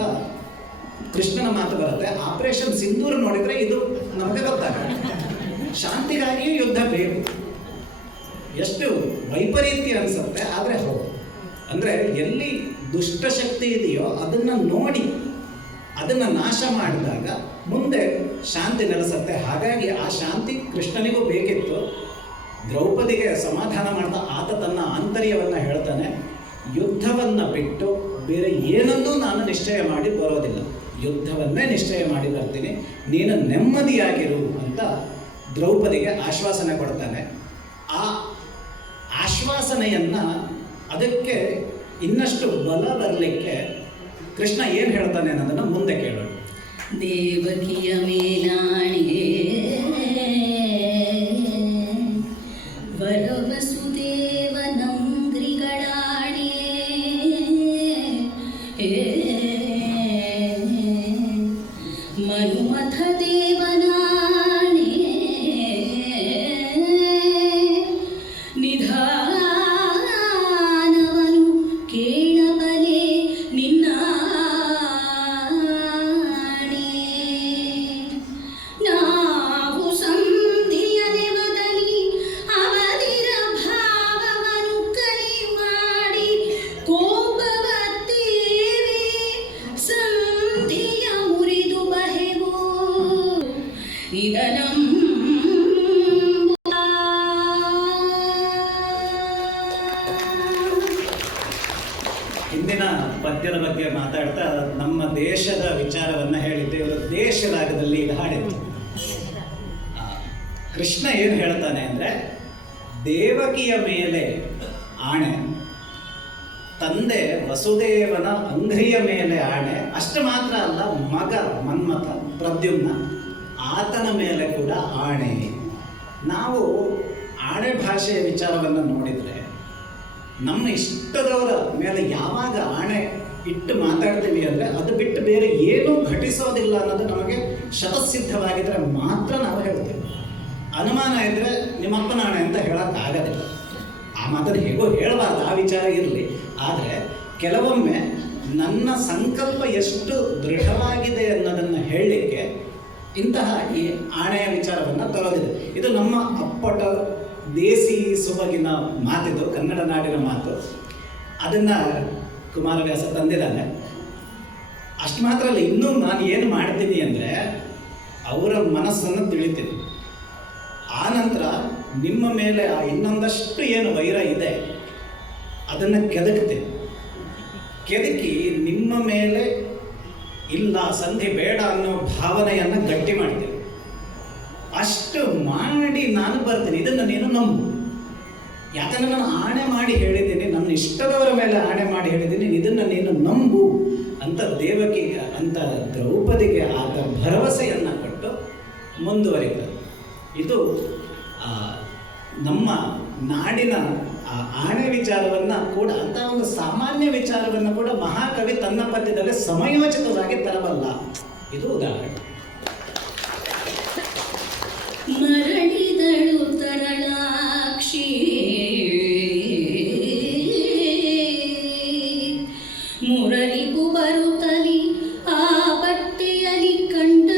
ಕೃಷ್ಣನ ಮಾತು ಬರುತ್ತೆ. ಆಪರೇಷನ್ ಸಿಂಧೂರ್ ನೋಡಿದರೆ ಇದು ನಮಗೆ ಗೊತ್ತಾಗುತ್ತೆ. ಶಾಂತಿಗಾಗಿಯೂ ಯುದ್ಧ ಬೇಕು. ಎಷ್ಟು ವೈಪರೀತ್ಯ ಅನಿಸುತ್ತೆ, ಆದರೆ ಹೌದು. ಅಂದರೆ ಎಲ್ಲಿ ದುಷ್ಟಶಕ್ತಿ ಇದೆಯೋ ಅದನ್ನು ನೋಡಿ ಅದನ್ನು ನಾಶ ಮಾಡಿದಾಗ ಮುಂದೆ ಶಾಂತಿ ನೆಲೆಸುತ್ತೆ. ಹಾಗಾಗಿ ಆ ಶಾಂತಿ ಕೃಷ್ಣನಿಗೂ ಬೇಕಿತ್ತು. ದ್ರೌಪದಿಗೆ ಸಮಾಧಾನ ಮಾಡ್ತಾ ಆತ ತನ್ನ ಆಂತರ್ಯವನ್ನು ಹೇಳ್ತಾನೆ, ಯುದ್ಧವನ್ನು ಬಿಟ್ಟು ಬೇರೆ ಏನನ್ನೂ ನಾನು ನಿಶ್ಚಯ ಮಾಡಿ ಬರೋದಿಲ್ಲ, ಯುದ್ಧವನ್ನೇ ನಿಶ್ಚಯ ಮಾಡಿ ಬರ್ತೀನಿ, ನೀನು ನೆಮ್ಮದಿಯಾಗಿರು ಅಂತ ದ್ರೌಪದಿಗೆ ಆಶ್ವಾಸನೆ ಕೊಡ್ತಾನೆ. ಆ ಆಶ್ವಾಸನೆಯನ್ನು ಅದಕ್ಕೆ ಇನ್ನಷ್ಟು ಬಲ ಬರಲಿಕ್ಕೆ ಕೃಷ್ಣ ಏನು ಹೇಳ್ತಾನೆ ಅನ್ನೋದನ್ನು ಮುಂದೆ ಕೇಳೋಣ. ದೇವಕಿಯ ಮೇಲಾಣೆ ವರವಸುದೇವನಂಗ್ರಿಗಳಾಣೆ ಮನುಮಥ ದೇವನಾಣೆ ನಿಧಾನವನು ಕೇಳಬಲೆ ನಿನ್ನಾಣೆ. ನಾವು ಸಂಧಿಯನೆ ಬದಲಿ ಅವಧಿರ ಭಾವವನ್ನು ಕಲಿ ಮಾಡಿ ಕೋಪವತ್ತೇವೆ ಸಂಧಿಯ ಮುರಿದು ಬಹೆವು ಇದನಂ. ಹಿಂದಿನ ಪದ್ಯದ ಬಗ್ಗೆ ಮಾತಾಡ್ತಾ ನಮ್ಮ ದೇಶದ ವಿಚಾರವನ್ನು ಹೇಳಿದ್ದೆ. ಇವರು ದೇಶ ರಾಗದಲ್ಲಿ ಇದು ಹಾಡಿದ್ರು. ಕೃಷ್ಣ ಏನು ಹೇಳ್ತಾನೆ ಅಂದರೆ, ದೇವಕಿಯ ಮೇಲೆ ಆಣೆ, ತಂದೆ ವಸುದೇವನ ಅಂಗ್ರಿಯ ಮೇಲೆ ಆಣೆ. ಅಷ್ಟು ಮಾತ್ರ ಅಲ್ಲ, ಮಗ ಮನ್ಮಥ ಪ್ರದ್ಯುಮ್ನ ಆತನ ಮೇಲೆ ಕೂಡ ಆಣೆ. ನಾವು ಆಣೆ ಭಾಷೆಯ ವಿಚಾರವನ್ನು ನೋಡಿದರೆ ನಮ್ಮ ಇಷ್ಟದವರ ಮೇಲೆ ಯಾವಾಗ ಆಣೆ ಇಟ್ಟು ಮಾತಾಡ್ತೀವಿ ಅಂದರೆ ಅದು ಬಿಟ್ಟು ಬೇರೆ ಏನೂ ಘಟಿಸೋದಿಲ್ಲ ಅನ್ನೋದು ನಮಗೆ ಶತಸಿದ್ಧವಾಗಿದ್ದರೆ ಮಾತ್ರ ನಾವು ಹೇಳ್ತೀವಿ. ಅನುಮಾನ ಇದ್ದರೆ ನಿಮ್ಮಪ್ಪನ ಆಣೆ ಅಂತ ಹೇಳೋಕ್ಕಾಗೋದಿಲ್ಲ. ಆ ಮಾತನ್ನು ಹೇಗೋ ಹೇಳಬಾರ್ದು, ಆ ವಿಚಾರ ಇರಲಿ. ಆದರೆ ಕೆಲವೊಮ್ಮೆ ನನ್ನ ಸಂಕಲ್ಪ ಎಷ್ಟು ದೃಢವಾಗಿದೆ ಅನ್ನೋದನ್ನು ಹೇಳಲಿಕ್ಕೆ ಇಂತಹ ಈ ಆಣೆಯ ವಿಚಾರವನ್ನು ತರೋದಿದೆ. ಇದು ನಮ್ಮ ಅಪ್ಪಟ ದೇಸಿ ಸೊಬಗಿನ ಮಾತಿದು, ಕನ್ನಡ ನಾಡಿನ ಮಾತು. ಅದನ್ನು ಕುಮಾರವ್ಯಾಸ ತಂದಿದ್ದಾನೆ. ಅಷ್ಟು ಮಾತ್ರ ಅಲ್ಲ, ಇನ್ನೂ ನಾನು ಏನು ಮಾಡ್ತೀನಿ ಅಂದರೆ ಅವರ ಮನಸ್ಸನ್ನು ತಿಳಿತೀನಿ. ಆ ನಂತರ ನಿಮ್ಮ ಮೇಲೆ ಆ ಇನ್ನೊಂದಷ್ಟು ಏನು ವೈರ ಇದೆ ಅದನ್ನು ಕೆದಕ್ತೀನಿ. ಕೆದಕಿ ನಿಮ್ಮ ಮೇಲೆ ಇಲ್ಲ, ಸಂಧಿ ಬೇಡ ಅನ್ನೋ ಭಾವನೆಯನ್ನು ಗಟ್ಟಿ ಮಾಡ್ತೀನಿ. ಅಷ್ಟು ಮಾಡಿ ನಾನು ಬರ್ತೀನಿ, ಇದನ್ನು ನೀನು ನಂಬು. ಯಾಕಂದರೆ ನಾನು ಆಣೆ ಮಾಡಿ ಹೇಳಿದ್ದೀನಿ, ನನ್ನ ಇಷ್ಟದವರ ಮೇಲೆ ಆಣೆ ಮಾಡಿ ಹೇಳಿದ್ದೀನಿ, ಇದನ್ನು ನೀನು ನಂಬು ಅಂತ ದೇವಕಿಗೆ ಅಂತ ದ್ರೌಪದಿಗೆ ಆತ ಭರವಸೆಯನ್ನು ಕೊಟ್ಟು ಮುಂದುವರಿತಾರೆ. ಇದು ನಮ್ಮ ನಾಡಿನ ಆಣೆ ವಿಚಾರವನ್ನು ಕೂಡ, ಅಂತ ಒಂದು ಸಾಮಾನ್ಯ ವಿಚಾರವನ್ನು ಕೂಡ ಮಹಾಕವಿ ತನ್ನ ಪದ್ಯದಲ್ಲಿ ಸಮಯೋಚಿತವಾಗಿ ತರಬಲ್ಲ. ಇದು ಉದಾಹರಣೆ. ಮರಳಿದಳು ತರಳಾಕ್ಷಿ ಮುರಳಿಗೂ ಬರುತ್ತಲಿ ಆ ಬಟ್ಟೆಯಲ್ಲಿ ಕಂಡ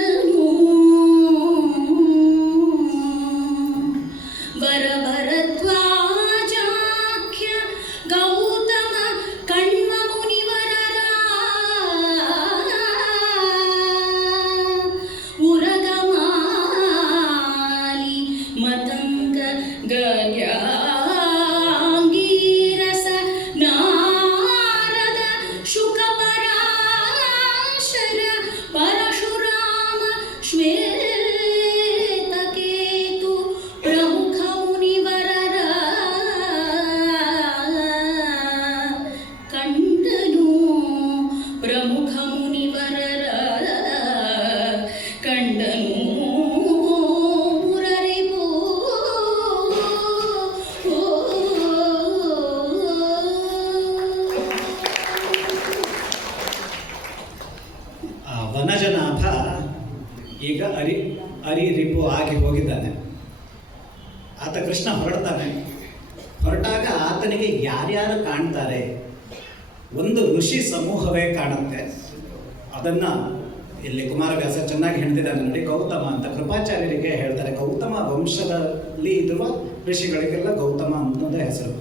ಶ್ವೇತಕೇತು ಪ್ರಮುಖ ಮುನಿವರರ ಕಂಡನು ಪ್ರಮುಖ ಮುನಿವರರ ಕಂಡನು ಮುರರಿಪೋ ವನಜನಾಭ ಈಗ ಅರಿರಿಪು ಆಗಿ ಹೋಗಿದ್ದಾನೆ. ಆತ ಕೃಷ್ಣ ಹೊರಡ್ತಾನೆ. ಹೊರಟಾಗ ಆತನಿಗೆ ಯಾರ್ಯಾರು ಕಾಣ್ತಾರೆ? ಒಂದು ಋಷಿ ಸಮೂಹವೇ ಕಾಣುತ್ತೆ. ಅದನ್ನ ಇಲ್ಲಿ ಕುಮಾರವ್ಯಾಸ ಚೆನ್ನಾಗಿ ಹೇಳ್ತಿದ್ದಾನೆ ನೋಡಿ. ಗೌತಮ ಅಂತ ಕೃಪಾಚಾರ್ಯರಿಗೆ ಹೇಳ್ತಾರೆ. ಗೌತಮ ವಂಶದಲ್ಲಿ ಇರುವ ಋಷಿಗಳಿಗೆಲ್ಲ ಗೌತಮ ಅನ್ನೋದೇ ಹೆಸರು.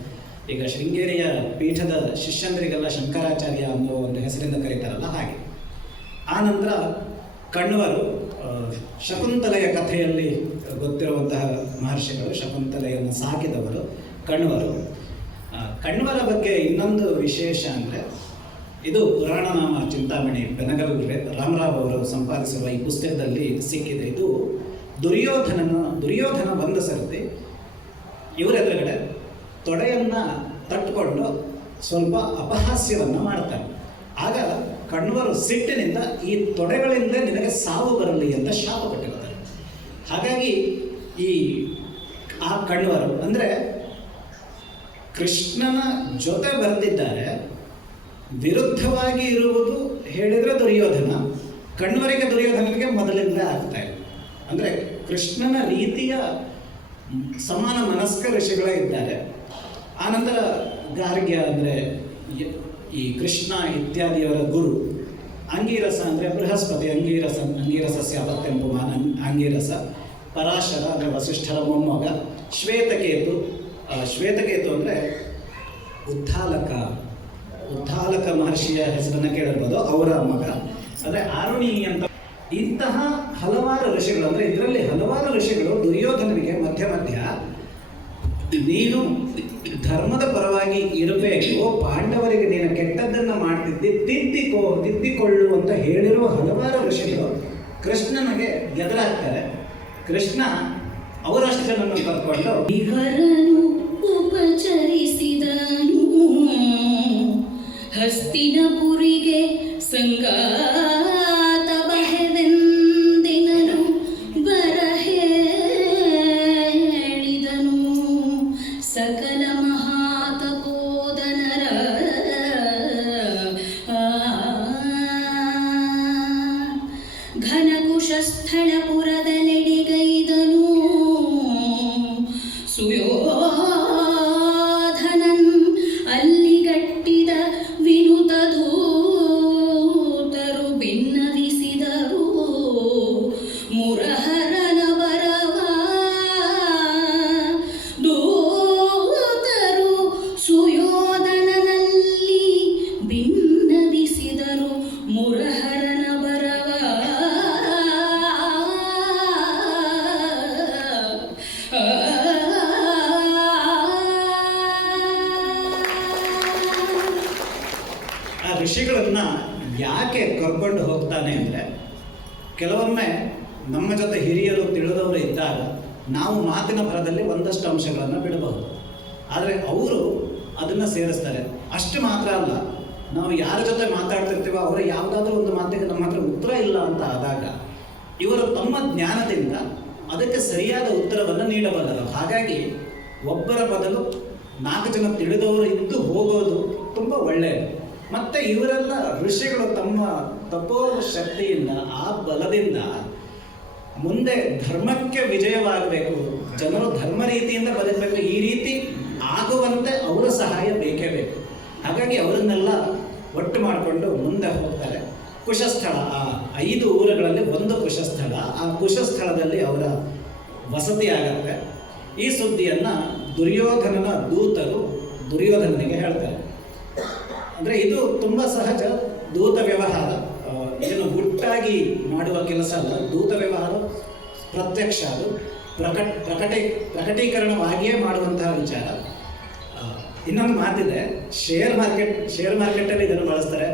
ಈಗ ಶೃಂಗೇರಿಯ ಪೀಠದ ಶಿಷ್ಯಂದರಿಗೆಲ್ಲ ಶಂಕರಾಚಾರ್ಯ ಅನ್ನೋ ಒಂದು ಹೆಸರಿಂದ ಕರೀತಾರಲ್ಲ ಹಾಗೆ. ಆ ನಂತರ ಕಣ್ವರು ಶಕುಂತಲೆಯ ಕಥೆಯಲ್ಲಿ ಗೊತ್ತಿರುವಂತಹ ಮಹರ್ಷಿಗಳು, ಶಕುಂತಲೆಯನ್ನು ಸಾಕಿದವರು ಕಣ್ವರು. ಕಣ್ವರ ಬಗ್ಗೆ ಇನ್ನೊಂದು ವಿಶೇಷ ಅಂದರೆ, ಇದು ಪುರಾಣನಾಮ ಚಿಂತಾಮಣಿ ಬೆನಗಲ್ ರಾಮರಾವ್ ಅವರು ಸಂಪಾದಿಸಿರುವ ಈ ಪುಸ್ತಕದಲ್ಲಿ ಸಿಕ್ಕಿದೆ. ಇದು ದುರ್ಯೋಧನ ಬಂದ ಸರ್ತಿ ಇವರೆದುರುಗಡೆ ತೊಡೆಯನ್ನು ತಟ್ಟುಕೊಂಡು ಸ್ವಲ್ಪ ಅಪಹಾಸ್ಯವನ್ನು ಮಾಡ್ತಾರೆ. ಆಗ ಕಣ್ವರು ಸಿಟ್ಟಿನಿಂದ ಈ ತೊಡೆಗಳಿಂದ ನಿನಗೆ ಸಾವು ಬರಲಿ ಅಂತ ಶಾಪ ಕೊಟ್ಟಿರ್ತಾರೆ. ಹಾಗಾಗಿ ಆ ಕಣ್ವರು ಅಂದರೆ ಕೃಷ್ಣನ ಜೊತೆ ಬರೆದಿದ್ದಾರೆ. ವಿರುದ್ಧವಾಗಿ ಇರುವುದು ಹೇಳಿದರೆ ದುರ್ಯೋಧನ, ಕಣ್ವರಿಗೆ ದುರ್ಯೋಧನನಿಗೆ ಮೊದಲಿಂದ ಆಗ್ತಾ ಇದೆ. ಅಂದರೆ ಕೃಷ್ಣನ ರೀತಿಯ ಸಮಾನ ಮನಸ್ಕ ಋಷಿಗಳೇ ಇದ್ದಾರೆ. ಆನಂತರ ಗಾರ್ಗ್ಯ ಅಂದರೆ ಈ ಕೃಷ್ಣ ಇತ್ಯಾದಿಯವರ ಗುರು, ಅಂಗೀರಸ ಅಂದರೆ ಬೃಹಸ್ಪತಿ, ಅಂಗೀರಸಸ್ಯ ಅಪತ್ಯಂ ಪುಮಾನ್ ಅಂಗೀರಸ, ಪರಾಶರ ಅಂದರೆ ವಸಿಷ್ಠರ ಮೊಮ್ಮಗ, ಶ್ವೇತಕೇತು ಅಂದರೆ ಉದ್ಧಾಲಕ ಮಹರ್ಷಿಯ ಹೆಸರನ್ನು ಕೇಳಿರ್ಬೋದು, ಅವರ ಮಗ ಅಂದರೆ ಆರುಣಿ ಅಂತ. ಇಂತಹ ಹಲವಾರು ಋಷಿಗಳು, ಅಂದರೆ ಇದರಲ್ಲಿ ಹಲವಾರು ಋಷಿಗಳು ದುರ್ಯೋಧನನಿಗೆ ಮಧ್ಯ ನೀನು ಧರ್ಮದ ಪರವಾಗಿ ಇರಬೇಕು, ಪಾಂಡವರಿಗೆ ನೀನು ಕೆಟ್ಟದ್ದನ್ನು ಮಾಡ್ತಿದ್ದಿ, ತಿದ್ದಿಕೊಳ್ಳು ಅಂತ ಹೇಳಿರುವ ಹಲವಾರು ಋಷಿಗಳು ಕೃಷ್ಣನಿಗೆ ಎದುರಾಗ್ತಾರೆ. ಕೃಷ್ಣ ಅವರಷ್ಟು ಜನನ್ನು ಕರ್ಕೊಂಡು ಇವರನ್ನು ಉಪಚರಿಸಿದನು, ಹಸ್ತಿನಪುರಿಗೆ ಸಂಗಾತ ಬಹೆವೆಂದಿನನು ಬರಹೇಳಿದನು. ಸಕಲ ಮಹಾತಪೋದನರ ಘನಕುಶಸ್ಥಳಪುರದ ನೆಡಿಗೈದನು. ಸುಯೋಧನನ್ ಅಲ್ಲಿಗಟ್ಟಿದ ವಿನುತ ಧೂತರು ಭಿನ್ನವಿಸಿದರು. ಮುರಹರನ ಬರವ ದೂತರು ಸುಯೋಧನನಲ್ಲಿ ಭಿನ್ನವಿಸಿದರು. ಮುರಹರನ ಬರವ ಆ ಋಷಿಗಳನ್ನ ಯಾಕೆ ಕರ್ಕೊಂಡು ಹೋಗ್ತಾನೆ ಅಂದರೆ, ಕೆಲವೊಮ್ಮೆ ನಮ್ಮ ಜೊತೆ ಹಿರಿಯರು ತಿಳಿದವರು ಇದ್ದಾಗ ನಾವು ಮಾತಿನ ಭರದಲ್ಲಿ ಒಂದಷ್ಟು ಅಂಶಗಳನ್ನು ಬಿಡಬಹುದು, ಆದರೆ ಅವರು ಅದನ್ನು ಸೇರಿಸ್ತಾರೆ. ಅಷ್ಟು ಮಾತ್ರ ಅಲ್ಲ, ನಾವು ಯಾರ ಜೊತೆ ಮಾತಾಡ್ತಿರ್ತೀವೋ ಅವರ ಯಾವುದಾದ್ರೂ ಒಂದು ಮಾತಿಗೆ ನಮ್ಮ ಹತ್ರ ಉತ್ತರ ಇಲ್ಲ ಅಂತ ಆದಾಗ ಇವರು ತಮ್ಮ ಜ್ಞಾನದಿಂದ ಅದಕ್ಕೆ ಸರಿಯಾದ ಉತ್ತರವನ್ನು ನೀಡಬಲ್ಲರು. ಹಾಗಾಗಿ ಒಬ್ಬರ ಬದಲು 4 ಜನ ತಿಳಿದವರು ಇದ್ದು ಹೋಗೋದು ತುಂಬ ಒಳ್ಳೆಯದು. ಮತ್ತು ಇವರೆಲ್ಲ ಋಷಿಗಳು ತಮ್ಮ ತಪೋ ಶಕ್ತಿಯಿಂದ, ಆ ಬಲದಿಂದ ಮುಂದೆ ಧರ್ಮಕ್ಕೆ ವಿಜಯವಾಗಬೇಕು, ಜನರು ಧರ್ಮ ರೀತಿಯಿಂದ ಬದುಕಬೇಕು, ಈ ರೀತಿ ಆಗುವಂತೆ ಅವರ ಸಹಾಯ ಬೇಕೇ ಬೇಕು. ಹಾಗಾಗಿ ಅವರನ್ನೆಲ್ಲ ಒಟ್ಟು ಮಾಡಿಕೊಂಡು ಮುಂದೆ ಹೋಗ್ತಾರೆ. ಕುಶಸ್ಥಳ, ಆ 5 ಊರುಗಳಲ್ಲಿ ಒಂದು ಕುಶಸ್ಥಳ, ಆ ಕುಶಸ್ಥಳದಲ್ಲಿ ಅವರ ವಸತಿ ಆಗತ್ತೆ. ಈ ಸುದ್ದಿಯನ್ನು ದುರ್ಯೋಧನನ ದೂತರು ದುರ್ಯೋಧನನಿಗೆ ಹೇಳ್ತಾರೆ. ಅಂದರೆ ಇದು ತುಂಬ ಸಹಜ ದೂತ ವ್ಯವಹಾರ, ಇದನ್ನು ಗುಟ್ಟಾಗಿ ಮಾಡುವ ಕೆಲಸ ಅಲ್ಲ. ದೂತ ವ್ಯವಹಾರ ಪ್ರತ್ಯಕ್ಷ, ಅದು ಪ್ರಕಟೀಕರಣವಾಗಿಯೇ ಮಾಡುವಂತಹ ವಿಚಾರ. ಇನ್ನೊಂದು ಮಾತಿದೆ, ಶೇರ್ ಮಾರ್ಕೆಟಲ್ಲಿ ಇದನ್ನು ಬಳಸ್ತಾರೆ.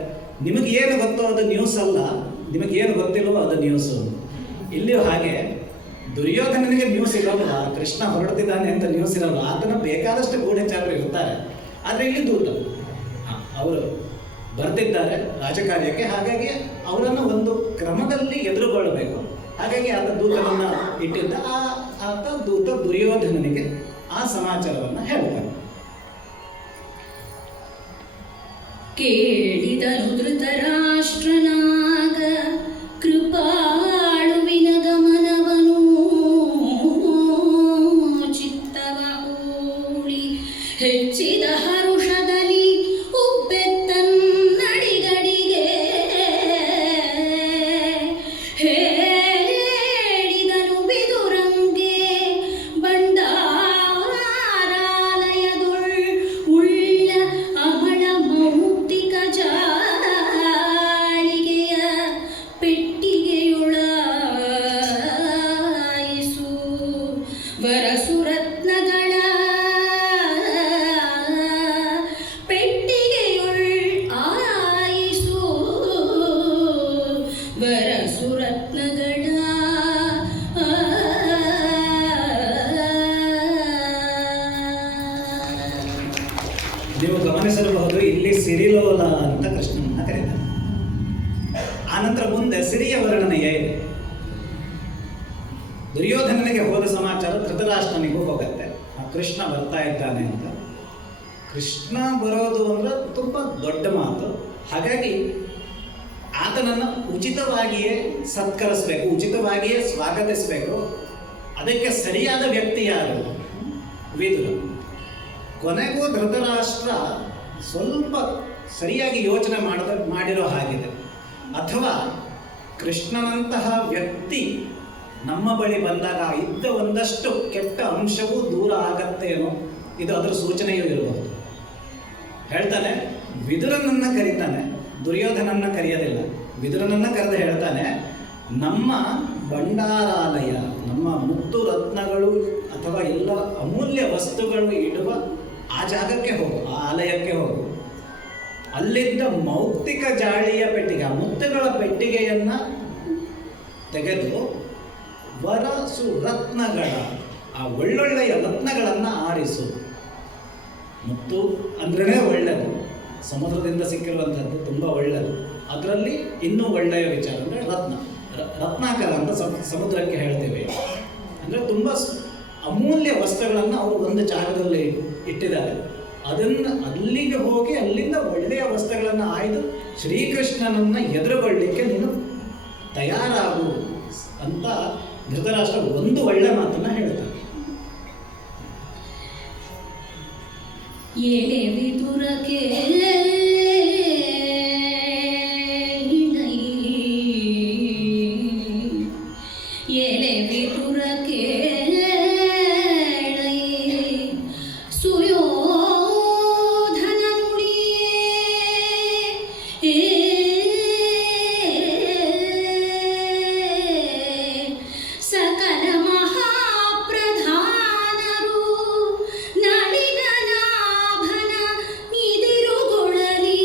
ನಿಮಗೇನು ಗೊತ್ತೋ ಅದು ನ್ಯೂಸ್ ಅಲ್ಲ, ನಿಮಗೇನು ಗೊತ್ತಿಲ್ವೋ ಅದು ನ್ಯೂಸು. ಇಲ್ಲಿಯೂ ಹಾಗೆ ದುರ್ಯೋಧನನಿಗೆ ನ್ಯೂಸ್ ಇರೋಲ್ಲ, ಕೃಷ್ಣ ಹೊರಡ್ತಿದ್ದಾನೆ ಅಂತ ನ್ಯೂಸ್ ಇರೋಲ್ಲ. ಆತನ ಬೇಕಾದಷ್ಟು ಗೂಢಚಾರರು ಇರ್ತಾರೆ. ಆದರೆ ಇಲ್ಲಿ ದೂತ ಅವರು ಬರ್ತಿದ್ದಾರೆ ರಾಜಕಾರ್ಯಕ್ಕೆ, ಹಾಗಾಗಿ ಅವರನ್ನು ಒಂದು ಕ್ರಮದಲ್ಲಿ ಎದುರುಗೊಳ್ಳಬೇಕು. ಹಾಗಾಗಿ ಆತ ದೂತನನ್ನು ಇಟ್ಟಿದ್ದ. ಆತ ದೂತ ದುರ್ಯೋಧನನಿಗೆ ಆ ಸಮಾಚಾರವನ್ನು ಹೇಳ್ತಾನೆ. ಕೇಳಿದನು ಧೃತರಾಷ್ಟ್ರನಾಗ ಕೃಪಾಳುವಿನ ಗಮನವನು ಚಿತ್ತವ ಹೂಳಿ ಹೆಚ್ಚಿದ ಹರುಷದಲ್ಲಿ ಉಬ್ಬೆತ್ತನ್ನಡಿಗಡಿಗೆ ಹೇಳಿದನು ಬಿದುರಂಗೆ ಬಂಡಾರಾಲಯದೊಳ್ ಉಳ್ಳ ಅಮಳ ಮೌಕ್ತಿಕ ಜಾಳಿಗೆಯ ಪೆಟ್ಟಿಗೆಯೊಳಾಯಿಸು ವರಸುರತ್ನಗಳ ಪೆಟ್ಟಿಗೆಯೊಳ್ ಆಯಿಸು ವರಸುರತ್ನಗಳ ನೀವು ಗಮನಿಸಿರಬಹುದು, ಇಲ್ಲಿ ಸಿರಿಲೋಲ ಅಂತ ಕೃಷ್ಣನನ್ನ ಕರೀತಾರೆ. ಆನಂತರ ಮುಂದೆ ಸಿರಿಯ ವರ್ಣನೆಯೇ ಇದೆ. ದುರ್ಯೋಧನನಿಗೆ ಹೋದ ಸಮಾಚಾರ ಧೃತರಾಷ್ಟ್ರನಿಗೂ ಹೋಗುತ್ತೆ. ಕೃಷ್ಣ ಬರ್ತಾ ಇದ್ದಾನೆ ಅಂತ. ಕೃಷ್ಣ ಬರೋದು ಅಂದ್ರೆ ತುಂಬ ದೊಡ್ಡ ಮಾತು. ಹಾಗಾಗಿ ಆತನನ್ನು ಉಚಿತವಾಗಿಯೇ ಸತ್ಕರಿಸಬೇಕು, ಉಚಿತವಾಗಿಯೇ ಸ್ವಾಗತಿಸಬೇಕು. ಅದಕ್ಕೆ ಸರಿಯಾದ ವ್ಯಕ್ತಿ ಯಾರು? ವಿದುರ. ಕೊನೆಗೂ ಧೃತರಾಷ್ಟ್ರ ಸ್ವಲ್ಪ ಸರಿಯಾಗಿ ಯೋಚನೆ ಮಾಡಿರೋ ಹಾಗಿದೆ. ಅಥವಾ ಕೃಷ್ಣನಂತಹ ವ್ಯಕ್ತಿ ನಮ್ಮ ಬಳಿ ಬಂದಾಗ ಇದ್ದ ಒಂದಷ್ಟು ಕೆಟ್ಟ ಅಂಶವೂ ದೂರ ಆಗತ್ತೇನೋ, ಇದು ಅದರ ಸೂಚನೆಯೂ ಇರಬಹುದು. ಹೇಳ್ತಾನೆ, ವಿದುರನನ್ನ ಕರೀತಾನೆ, ದುರ್ಯೋಧನನ್ನ ಕರೆಯೋದಿಲ್ಲ. ವಿದುರನನ್ನ ಕರೆದು ಹೇಳ್ತಾನೆ, ನಮ್ಮ ಭಂಡಾರಾಲಯ, ನಮ್ಮ ಮುತ್ತು ರತ್ನಗಳು ಅಥವಾ ಎಲ್ಲ ಅಮೂಲ್ಯ ವಸ್ತುಗಳು ಇಡುವ ಆ ಜಾಗಕ್ಕೆ ಹೋಗು, ಆ ಆಲಯಕ್ಕೆ ಹೋಗು. ಅಲ್ಲಿದ್ದ ಮೌಕ್ತಿಕ ಜಾಳಿಯ ಪೆಟ್ಟಿಗೆ, ಆ ಮುತ್ತುಗಳ ಪೆಟ್ಟಿಗೆಯನ್ನ ತೆಗೆದು ವರಸು ರತ್ನಗಳ, ಆ ಒಳ್ಳೊಳ್ಳೆಯ ರತ್ನಗಳನ್ನು ಆರಿಸು. ಮುತ್ತು ಅಂದ್ರೇ ಒಳ್ಳೆಯದು, ಸಮುದ್ರದಿಂದ ಸಿಕ್ಕಿರುವಂಥದ್ದು ತುಂಬ ಒಳ್ಳೆಯದು. ಅದರಲ್ಲಿ ಇನ್ನೂ ಒಳ್ಳೆಯ ವಿಚಾರ ಅಂದರೆ ರತ್ನಾಕರ ಅಂತ ಸಮುದ್ರಕ್ಕೆ ಹೇಳ್ತೇವೆ. ಅಂದರೆ ತುಂಬ ಅಮೂಲ್ಯ ವಸ್ತುಗಳನ್ನು ಅವರು ಒಂದು ಜಾಗದಲ್ಲಿ ಇಟ್ಟಿದ್ದಾರೆ. ಅದನ್ನು ಅಲ್ಲಿಗೆ ಹೋಗಿ ಅಲ್ಲಿಂದ ಒಳ್ಳೆಯ ವಸ್ತುಗಳನ್ನು ಆಯ್ದು ಶ್ರೀಕೃಷ್ಣನನ್ನು ಎದುರುಗೊಳ್ಳಲಿಕ್ಕೆ ನೀನು ತಯಾರಾಗು ಅಂತ ಧೃತರಾಷ್ಟ್ರ ಒಂದು ಒಳ್ಳೆ ಮಾತನ್ನು ಹೇಳ್ತಾರೆ. ಏನೇ ವಿದುರಕ್ಕೆ ಏನೇ ವಿದುರಕ್ಕೆ ಸುಯೋಧನ ನುಡಿಯೇ ಸಕಲ ಮಹಾಪ್ರಧಾನರು ನಳಿನ ನಾಭನ ನಿದಿರುಗೊಳಲಿ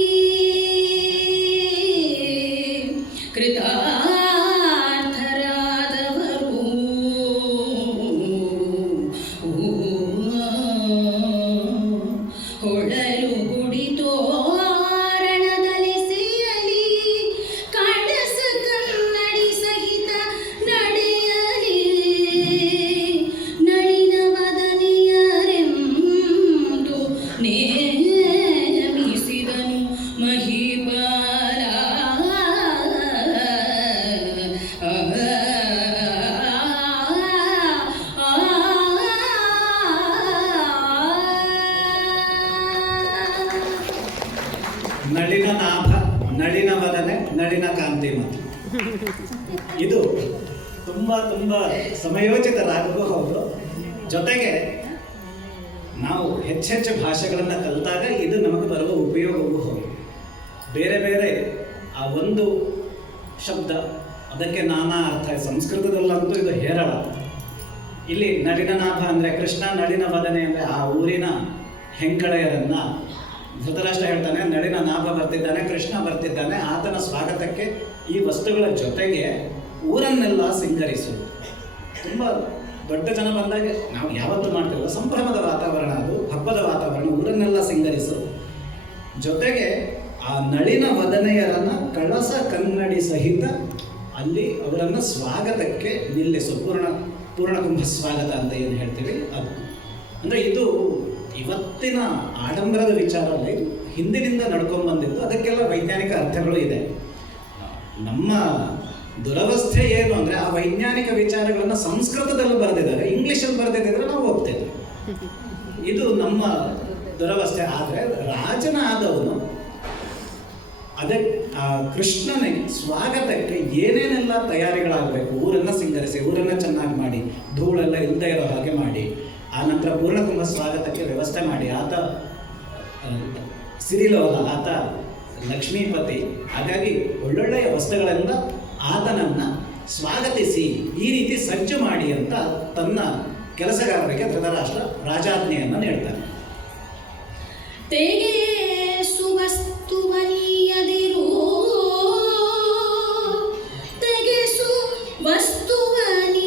ಕೃತಾರ್ಥರಾದವರು ಹೊಳಲು ಗುಡಿ ತೋರಣದಲ್ಲಿ ಸೇರಲಿ ಕಡಸ ಕನ್ನಡಿ ಸಹಿತ ನಡೆಯಲಿ ನಳಿನ ವದನೆಯರೆಂದು ನೇಮಿಸಿದನು ಮಹಿಪಾಲ. ನಳಿನ ನಾಭ, ನಳಿನ ವದನೆ, ನಳಿನ ಕಾಂತಿ ಮತ್ತು ಇದು ತುಂಬ ಸಮಯೋಚಿತ ರಾಗವೂ ಹೌದು. ಜೊತೆಗೆ ನಾವು ಹೆಚ್ಚೆಚ್ಚು ಭಾಷೆಗಳನ್ನು ಕಲಿತಾಗ ಇದು ನಮಗೆ ಬರುವ ಉಪಯೋಗವೂ ಹೌದು. ಬೇರೆ ಬೇರೆ ಆ ಒಂದು ಶಬ್ದ ಅದಕ್ಕೆ ನಾನಾ ಅರ್ಥ. ಸಂಸ್ಕೃತದಲ್ಲಂತೂ ಇದು ಹೇರಳ. ಇಲ್ಲಿ ನಳಿನನಾಭ ಅಂದರೆ ಕೃಷ್ಣ, ನಳಿನ ವದನೆ ಅಂದರೆ ಆ ಊರಿನ ಹೆಂಕಳೆಯರನ್ನ ಧೃತರಾಷ್ಟ್ರ ಹೇಳ್ತಾನೆ, ನಳಿನ ನಾಭ ಬರ್ತಿದ್ದಾನೆ, ಕೃಷ್ಣ ಬರ್ತಿದ್ದಾನೆ, ಆತನ ಸ್ವಾಗತಕ್ಕೆ ಈ ವಸ್ತುಗಳ ಜೊತೆಗೆ ಊರನ್ನೆಲ್ಲ ಸಿಂಗರಿಸು. ತುಂಬ ದೊಡ್ಡ ಜನ ಬಂದಾಗ ನಾವು ಯಾವತ್ತೂ ಮಾಡ್ತೇವೆ, ಸಂಭ್ರಮದ ವಾತಾವರಣ, ಅದು ಹಬ್ಬದ ವಾತಾವರಣ, ಊರನ್ನೆಲ್ಲ ಸಿಂಗರಿಸು. ಜೊತೆಗೆ ಆ ನಳಿನ ವದನೆಯರನ್ನು ಕಳಸ ಕನ್ನಡಿ ಸಹಿತ ಅಲ್ಲಿ ಅವರನ್ನು ಸ್ವಾಗತಕ್ಕೆ ನಿಲ್ಲಿಸು. ಪೂರ್ಣಕುಂಭ ಸ್ವಾಗತ ಅಂತ ಏನು ಹೇಳ್ತೀವಿ ಅದು. ಅಂದರೆ ಇದು ಇವತ್ತಿನ ಆಡಂಬರದ ವಿಚಾರ ಅಲ್ಲ, ಇದು ಹಿಂದಿನಿಂದ ನಡ್ಕೊಂಡು ಬಂದಿದ್ದು. ಅದಕ್ಕೆಲ್ಲ ವೈಜ್ಞಾನಿಕ ಅರ್ಥಗಳು ಇದೆ. ನಮ್ಮ ದುರವಸ್ಥೆ ಏನು ಅಂದರೆ ಆ ವೈಜ್ಞಾನಿಕ ವಿಚಾರಗಳನ್ನು ಸಂಸ್ಕೃತದಲ್ಲಿ ಬರೆದಿದ್ದಾರೆ, ಇಂಗ್ಲೀಷಲ್ಲಿ ಬರೆದಿದ್ದರೆ ನಾವು ಹೋಗ್ತೇವೆ. ಇದು ನಮ್ಮ ದುರವಸ್ಥೆ. ಆದರೆ ರಾಜನ ಆದವನು ಆ ಕೃಷ್ಣನಿಗೆ ಸ್ವಾಗತಕ್ಕೆ ಏನೇನೆಲ್ಲ ತಯಾರಿಗಳಾಗಬೇಕು, ಊರನ್ನು ಸಿಂಗರಿಸಿ, ಊರನ್ನು ಚೆನ್ನಾಗಿ ಮಾಡಿ, ಧೂಳೆಲ್ಲ ಇಲ್ಲದೆ ಇರೋ ಹಾಗೆ ಮಾಡಿ, ಆ ನಂತರ ಪೂರ್ಣಕುಂಭ ಸ್ವಾಗತಕ್ಕೆ ವ್ಯವಸ್ಥೆ ಮಾಡಿ. ಆತ ಸಿರಿಲೋಲ, ಆತ ಲಕ್ಷ್ಮೀಪತಿ, ಹಾಗಾಗಿ ಒಳ್ಳೊಳ್ಳೆಯ ವಸ್ತುಗಳಿಂದ ಆತನನ್ನು ಸ್ವಾಗತಿಸಿ ಈ ರೀತಿ ಸಜ್ಜು ಮಾಡಿ ಅಂತ ತನ್ನ ಕೆಲಸಗಾರರಿಗೆ ಧೃತರಾಷ್ಟ್ರ ರಾಜಾಜ್ಞೆಯನ್ನು ನೀಡ್ತಾನೆ. ತೆಗೆಸು ವಸ್ತುವನಿಯದಿರು, ತೆಗೆಸು ವಸ್ತುವನಿಯದಿರು,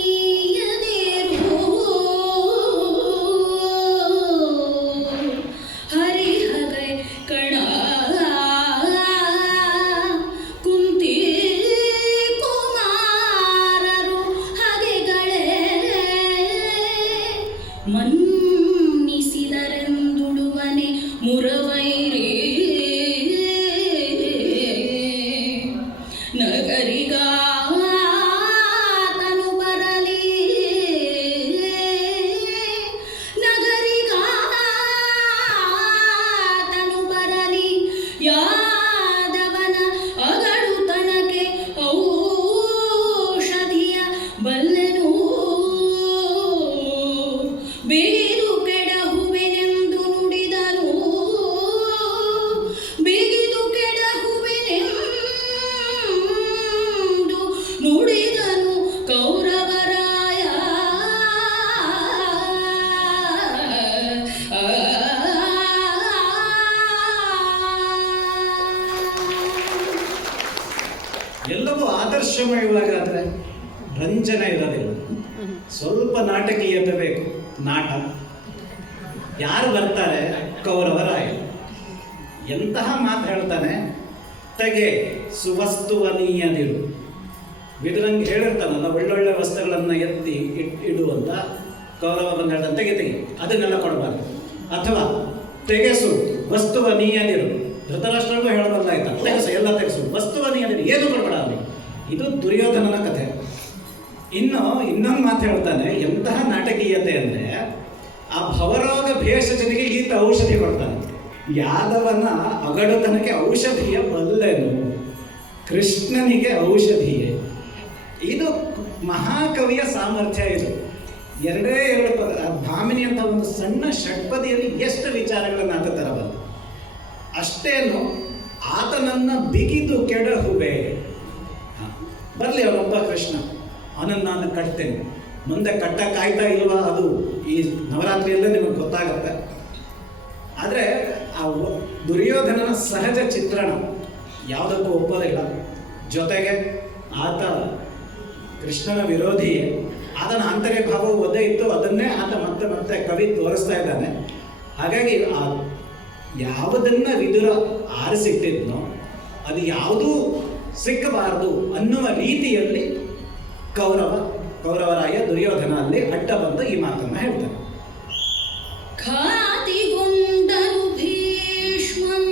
ಹರಿಹಗೈ ಕಣ ಕುಂತಿ ಕುಮಾರರು ಹಗೆಗಳೇ ಮನ್ನಿಸಿದರೆಂದುಡುವನೆ ಮುರವೈರಿ ನಗರಿಗಾತನು ಬರಲಿ, ನಗರಿಗಾತನು ಬರಲಿ, ಯಾದವನ ಅಗಳು ತನಗೆ ಔಷಧಿಯ ಬಲ್ಲೆನು, ಬೇರು ಕೆಡಹುವೆನೆಂದು ನುಡಿದನು, ಬಿಗಿದು ಕೆಡಹುವೆನೆಂದು ನುಡಿದನು ಕೌರವರಾಯ. ಎಲ್ಲವೂ ಆದರ್ಶಮಯವಾಗಾದರೆ ರಂಜನೆ ಇರೋದಿಲ್ಲ, ಸ್ವಲ್ಪ ನಾಟಕೀಯತೆ ಬೇಕು. ನಾಟ ಯಾರು ಬರ್ತಾರೆ? ಕೌರವರಾಯ. ಎಂತಹ ಮಾತು ಹೇಳ್ತಾನೆ, ತೆಗೆ ಸುವಸ್ತುವನೀಯದಿರು. ವಿದುರಂಗೆ ಹೇಳಿರ್ತಾನಲ್ಲ, ಒಳ್ಳೊಳ್ಳೆ ವಸ್ತುಗಳನ್ನು ಎತ್ತಿ ಇಡುವಂತ. ಕೌರವ ಬಂದು ಹೇಳ್ತಾನೆ, ತೆಗೆ ಅದನ್ನೆಲ್ಲ ಕೊಡಬಾರ್ದು. ಅಥವಾ ತೆಗೆಸು ವಸ್ತುವನೀಯದಿರು. ಧೃತರಾಷ್ಟ್ರಗೂ ಹೇಳಬಲ್ಲಾಯ್ತ, ತೆಗೆಸು, ಎಲ್ಲ ತೆಗೆಸು, ವಸ್ತುವನೀಯದಿರು, ಏನು ಕೊಡಬೇಡ ಅಲ್ಲಿ. ಇದು ದುರ್ಯೋಧನನ ಕಥೆ. ಇನ್ನೊಂದು ಮಾತು ಹೇಳ್ತಾನೆ, ಎಂತಹ ನಾಟಕೀಯತೆ ಅಂದರೆ ಆ ಭವರೋಗ ಭೇಷಜನಿಗೆ ಈತ ಔಷಧಿ ಕೊಡ್ತಾನೆ. ಯಾದವನ ಅಗಡುತನಕ್ಕೆ ಔಷಧಿಯ ಬಲ್ಲೆನು, ಕೃಷ್ಣನಿಗೆ ಔಷಧಿಯೇ. ಇದು ಮಹಾಕವಿಯ ಸಾಮರ್ಥ್ಯ. ಇದು ಎರಡೇ ಎರಡು ಪದ, ಭಾಮಿನಿ ಅಂತ ಒಂದು ಸಣ್ಣ ಷಟ್ಪದಿಯಲ್ಲಿ ಎಷ್ಟು ವಿಚಾರಗಳನ್ನು ಆತ ತರಬಲ್ಲ. ಅಷ್ಟೇನು ಆತನನ್ನು ಬಿಗಿದು ಕೆಡಹುವೆ. ಬರಲಿ ಅವನೊಬ್ಬ ಕೃಷ್ಣ, ಅವನನ್ನು ನಾನು ಕಟ್ತೇನೆ. ಮುಂದೆ ಕಟ್ಟಕ್ಕಾಯ್ತಾ ಇಲ್ವಾ ಅದು ಈ ನವರಾತ್ರಿಯಲ್ಲೇ ನಿಮಗೆ ಗೊತ್ತಾಗುತ್ತೆ. ಆದರೆ ಆ ದುರ್ಯೋಧನನ ಸಹಜ ಚಿತ್ರಣ ಯಾವುದಕ್ಕೂ ಒಪ್ಪೋದಿಲ್ಲ. ಜೊತೆಗೆ ಆತ ಕೃಷ್ಣನ ವಿರೋಧಿಯೇ. ಆತನ ಆಂತರ್ಯ ಭಾವವು ಒದ್ದೆ ಇತ್ತು, ಅದನ್ನೇ ಆತ ಮತ್ತೆ ಮತ್ತೆ ಕವಿ ತೋರಿಸ್ತಾ ಇದ್ದಾನೆ. ಹಾಗಾಗಿ ಆ ಯಾವುದನ್ನು ವಿದುರ ಆರಿಸಿಟ್ಟಿದ್ನೋ ಅದು ಯಾವುದೂ ಸಿಕ್ಕಬಾರದು ಅನ್ನುವ ರೀತಿಯಲ್ಲಿ ಕೌರವರಾಯ ದುರ್ಯೋಧನ ಅಲ್ಲಿ ಅಡ್ಡ ಬಂದು ಈ ಮಾತನ್ನು ಹೇಳ್ತಾನೆ. ಖಾತಿಗೊಂಡನು ಭೀಷ್ಮಂ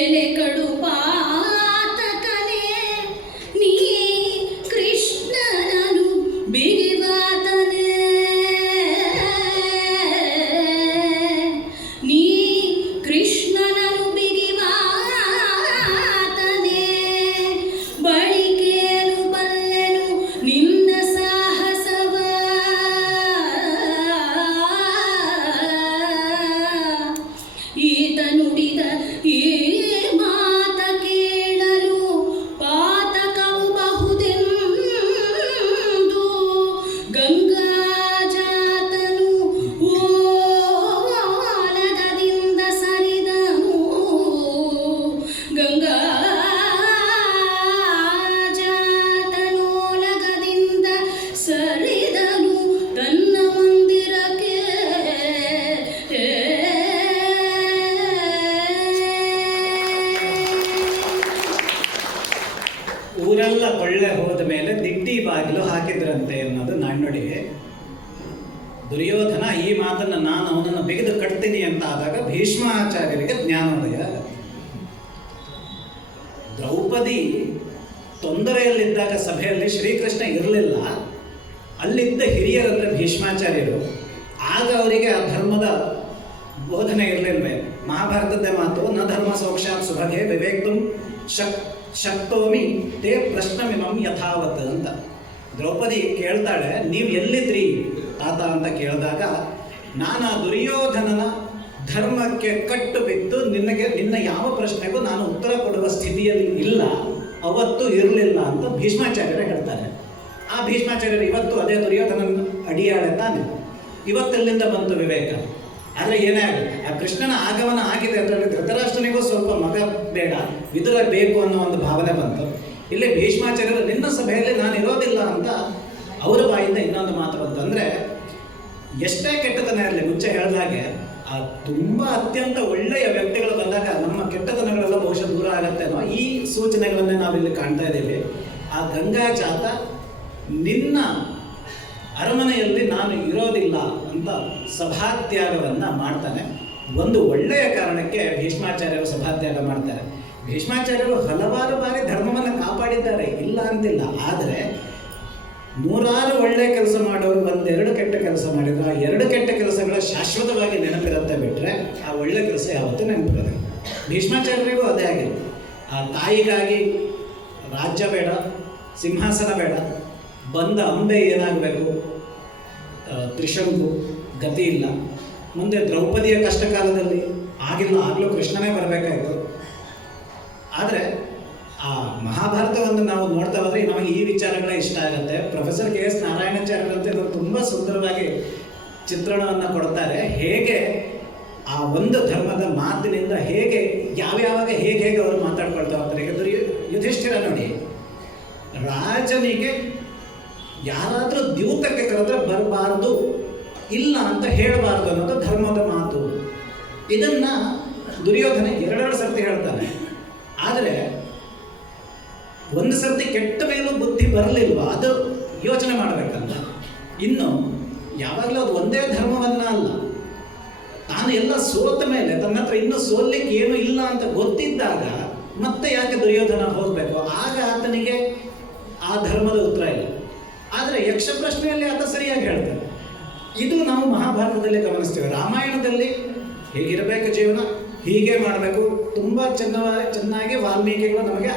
ಎಲೆ ಕಡು ಪಾತಕನೇ, ನೀ ಕೃಷ್ಣನನು ಬಿಗಿವಾತನೇ, ನೀ ಕೃಷ್ಣನನು ಬಿಗಿವಾತನೇ, ಬಳಿಕೇನು ಬಲ್ಲೆನು ನಿನ್ನ ಊರೆಲ್ಲ ಕೊಳ್ಳೆ ಹೋದ ಮೇಲೆ ದಿಟ್ಟಿ ಬಾಗಿಲು ಹಾಕಿದ್ರಂತೆ ಅನ್ನೋದು ನಾಣ್ಣುಡಿ. ದುರ್ಯೋಧನ ಈ ಮಾತನ್ನು ನಾನು ಅವನನ್ನು ಬಿಗಿದು ಕಟ್ತೀನಿ ಅಂತ ಆದಾಗ ಭೀಷ್ಮಾಚಾರ್ಯರಿಗೆ ಜ್ಞಾನೋದಯ ಆಗುತ್ತೆ. ದ್ರೌಪದಿ ತೊಂದರೆಯಲ್ಲಿದ್ದಾಗ ಸಭೆಯಲ್ಲಿ ಶ್ರೀಕೃಷ್ಣ ಇರಲಿಲ್ಲ. ಅಲ್ಲಿದ್ದ ಹಿರಿಯರಂದ್ರೆ ಭೀಷ್ಮಾಚಾರ್ಯರು. ಆಗ ಅವರಿಗೆ ಆ ಧರ್ಮದ ಬೋಧನೆ ಇರಲಿಲ್ವೇ? ಮಹಾಭಾರತದ ಮಾತು, ನ ಧರ್ಮ ಸೋಕ್ಷಾತ್ ಸುಭಗೆ ವಿವೇಕ್ತು ಶಕ್ತೋಮಿ ತೇ ಪ್ರಶ್ನಮಿಮಂ ಯಥಾವತ್ ಅಂತ. ದ್ರೌಪದಿ ಕೇಳ್ತಾಳೆ, ನೀವು ಎಲ್ಲಿದ್ರಿ ತಾತ ಅಂತ ಕೇಳಿದಾಗ, ನಾನು ಆ ದುರ್ಯೋಧನನ ಧರ್ಮಕ್ಕೆ ಕಟ್ಟು ಬಿದ್ದು ನಿನ್ನ ಯಾವ ಪ್ರಶ್ನೆಗೂ ನಾನು ಉತ್ತರ ಕೊಡುವ ಸ್ಥಿತಿಯಲ್ಲಿ ಇಲ್ಲ, ಅವತ್ತು ಇರಲಿಲ್ಲ ಅಂತ ಭೀಷ್ಮಾಚಾರ್ಯರೇ ಹೇಳ್ತಾರೆ. ಆ ಭೀಷ್ಮಾಚಾರ್ಯರು ಇವತ್ತು ಅದೇ ದುರ್ಯೋಧನನ ಅಡಿಯಾಳೆ ತಾನೆ. ಇವತ್ತೆಲ್ಲಿಂದ ಬಂತು ವಿವೇಕ? ಆದರೆ ಏನೇ ಆಗಲಿ, ಆ ಕೃಷ್ಣನ ಆಗಮನ ಆಗಿದೆ ಅದರಲ್ಲಿ ಧೃತರಾಷ್ಟ್ರನಿಗೂ ಸ್ವಲ್ಪ ಮಗ ಬೇಡ, ವಿದುರ ಬೇಕು ಅನ್ನೋ ಒಂದು ಭಾವನೆ ಬಂತು. ಇಲ್ಲಿ ಭೀಷ್ಮಾಚಾರ್ಯರು ನಿನ್ನ ಸಭೆಯಲ್ಲಿ ನಾನು ಇರೋದಿಲ್ಲ ಅಂತ ಅವರ ಬಾಯಿಂದ ಇನ್ನೊಂದು ಮಾತು ಬಂತು. ಅಂದರೆ ಎಷ್ಟೇ ಕೆಟ್ಟತನ ಇರಲಿ, ಮುಂಚೆ ಹೇಳಿದಾಗೆ ಆ ತುಂಬ ಅತ್ಯಂತ ಒಳ್ಳೆಯ ವ್ಯಕ್ತಿಗಳು ಬಂದಾಗ ನಮ್ಮ ಕೆಟ್ಟತನಗಳೆಲ್ಲ ಬಹುಶಃ ದೂರ ಆಗತ್ತೆ ಅನ್ನೋ ಈ ಸೂಚನೆಗಳನ್ನೇ ನಾವಿಲ್ಲಿ ಕಾಣ್ತಾ ಇದ್ದೀವಿ. ಆ ಗಂಗಾ ಜಾತ ನಿನ್ನ ಅರಮನೆಯಲ್ಲಿ ನಾನು ಇರೋದಿಲ್ಲ ಅಂತ ಸಭಾತ್ಯಾಗವನ್ನು ಮಾಡ್ತಾನೆ. ಒಂದು ಒಳ್ಳೆಯ ಕಾರಣಕ್ಕೆ ಭೀಷ್ಮಾಚಾರ್ಯರು ಸಭಾತ್ಯಾಗ ಮಾಡ್ತಾರೆ. ಭೀಷ್ಮಾಚಾರ್ಯರು ಹಲವಾರು ಬಾರಿ ಧರ್ಮವನ್ನು ಕಾಪಾಡಿದ್ದಾರೆ, ಇಲ್ಲ ಅಂತಿಲ್ಲ. ಆದರೆ ನೂರಾರು ಒಳ್ಳೆ ಕೆಲಸ ಮಾಡೋರು ಒಂದೆರಡು ಕೆಟ್ಟ ಕೆಲಸ ಮಾಡಿದ್ರು. ಆ ಎರಡು ಕೆಟ್ಟ ಕೆಲಸಗಳ ಶಾಶ್ವತವಾಗಿ ನೆನಪಿರುತ್ತೆ ಬಿಟ್ಟರೆ ಆ ಒಳ್ಳೆ ಕೆಲಸ ಯಾವತ್ತೂ ನೆನಪಿರೋದು. ಭೀಷ್ಮಾಚಾರ್ಯರಿಗೂ ಅದೇ ಆಗಿದೆ. ಆ ತಾಯಿಗಾಗಿ ರಾಜ್ಯ ಬೇಡ, ಸಿಂಹಾಸನ ಬೇಡ, ಬಂದ ಅಂಬೆ ಏನಾಗಬೇಕು, ತ್ರಿಶಂಕು ಗತಿ ಇಲ್ಲ. ಮುಂದೆ ದ್ರೌಪದಿಯ ಕಷ್ಟ ಕಾಲದಲ್ಲಿ ಆಗಲೂ ಕೃಷ್ಣನೇ ಬರಬೇಕಾಯಿತು. ಆದರೆ ಆ ಮಹಾಭಾರತವನ್ನು ನಾವು ನೋಡ್ತಾ ಹೋದರೆ ನಮಗೆ ಈ ವಿಚಾರಗಳೇ ಇಷ್ಟ ಆಗುತ್ತೆ. Professor KS. ನಾರಾಯಣಾಚಾರ್ಯರಂತೆ ಇವರು ತುಂಬ ಸುಂದರವಾಗಿ ಚಿತ್ರಣವನ್ನು ಕೊಡ್ತಾರೆ. ಹೇಗೆ ಆ ಒಂದು ಧರ್ಮದ ಮಾತಿನಿಂದ ಹೇಗೆ ಯಾವ್ಯಾವಾಗ ಹೇಗೆ ಅವರು ಮಾತಾಡ್ಕೊಳ್ತಾ ಹೋಗ್ತಾರೆ. ಈಗ ಯುಧಿಷ್ಠಿರ ನೋಡಿ, ರಾಜನಿಗೆ ಯಾರಾದರೂ ದ್ಯೂತಕ್ಕೆ ಕರೆದ್ರೆ ಬರಬಾರ್ದು, ಇಲ್ಲ ಅಂತ ಹೇಳಬಾರ್ದು ಅನ್ನೋದು ಧರ್ಮದ ಮಾತು. ಇದನ್ನು ದುರ್ಯೋಧನ ಎರಡೆರಡು ಸರ್ತಿ ಹೇಳ್ತಾನೆ. ಆದರೆ ಒಂದು ಸರ್ತಿ ಕೆಟ್ಟ ಮೇಲೂ ಬುದ್ಧಿ ಬರಲಿಲ್ವ, ಅದು ಯೋಚನೆ ಮಾಡಬೇಕಲ್ಲ. ಇನ್ನು ಯಾವಾಗಲೂ ಅದು ಒಂದೇ ಧರ್ಮವನ್ನ ಅಲ್ಲ, ತಾನು ಎಲ್ಲ ಸೋತ ಮೇಲೆ ತನ್ನ ಹತ್ರ ಇನ್ನೂ ಸೋಲಿಕ್ಕೆ ಏನು ಇಲ್ಲ ಅಂತ ಗೊತ್ತಿದ್ದಾಗ ಮತ್ತೆ ಯಾಕೆ ದುರ್ಯೋಧನ ಹೋಗಬೇಕು? ಆಗ ಆತನಿಗೆ ಆ ಧರ್ಮದ ಉತ್ತರ ಇಲ್ಲ. ಆದರೆ ಯಕ್ಷ ಪ್ರಶ್ನೆಯಲ್ಲಿ ಆತ ಸರಿಯಾಗಿ ಹೇಳ್ತಾನೆ. ಇದು ನಾವು ಮಹಾಭಾರತದಲ್ಲಿ ಗಮನಿಸ್ತೀವಿ. ರಾಮಾಯಣದಲ್ಲಿ ಹೇಗಿರಬೇಕು ಜೀವನ, ಹೀಗೆ ಮಾಡಬೇಕು, ತುಂಬ ಚೆನ್ನಾಗಿ ವಾಲ್ಮೀಕಿಗಳು ನಮಗೆ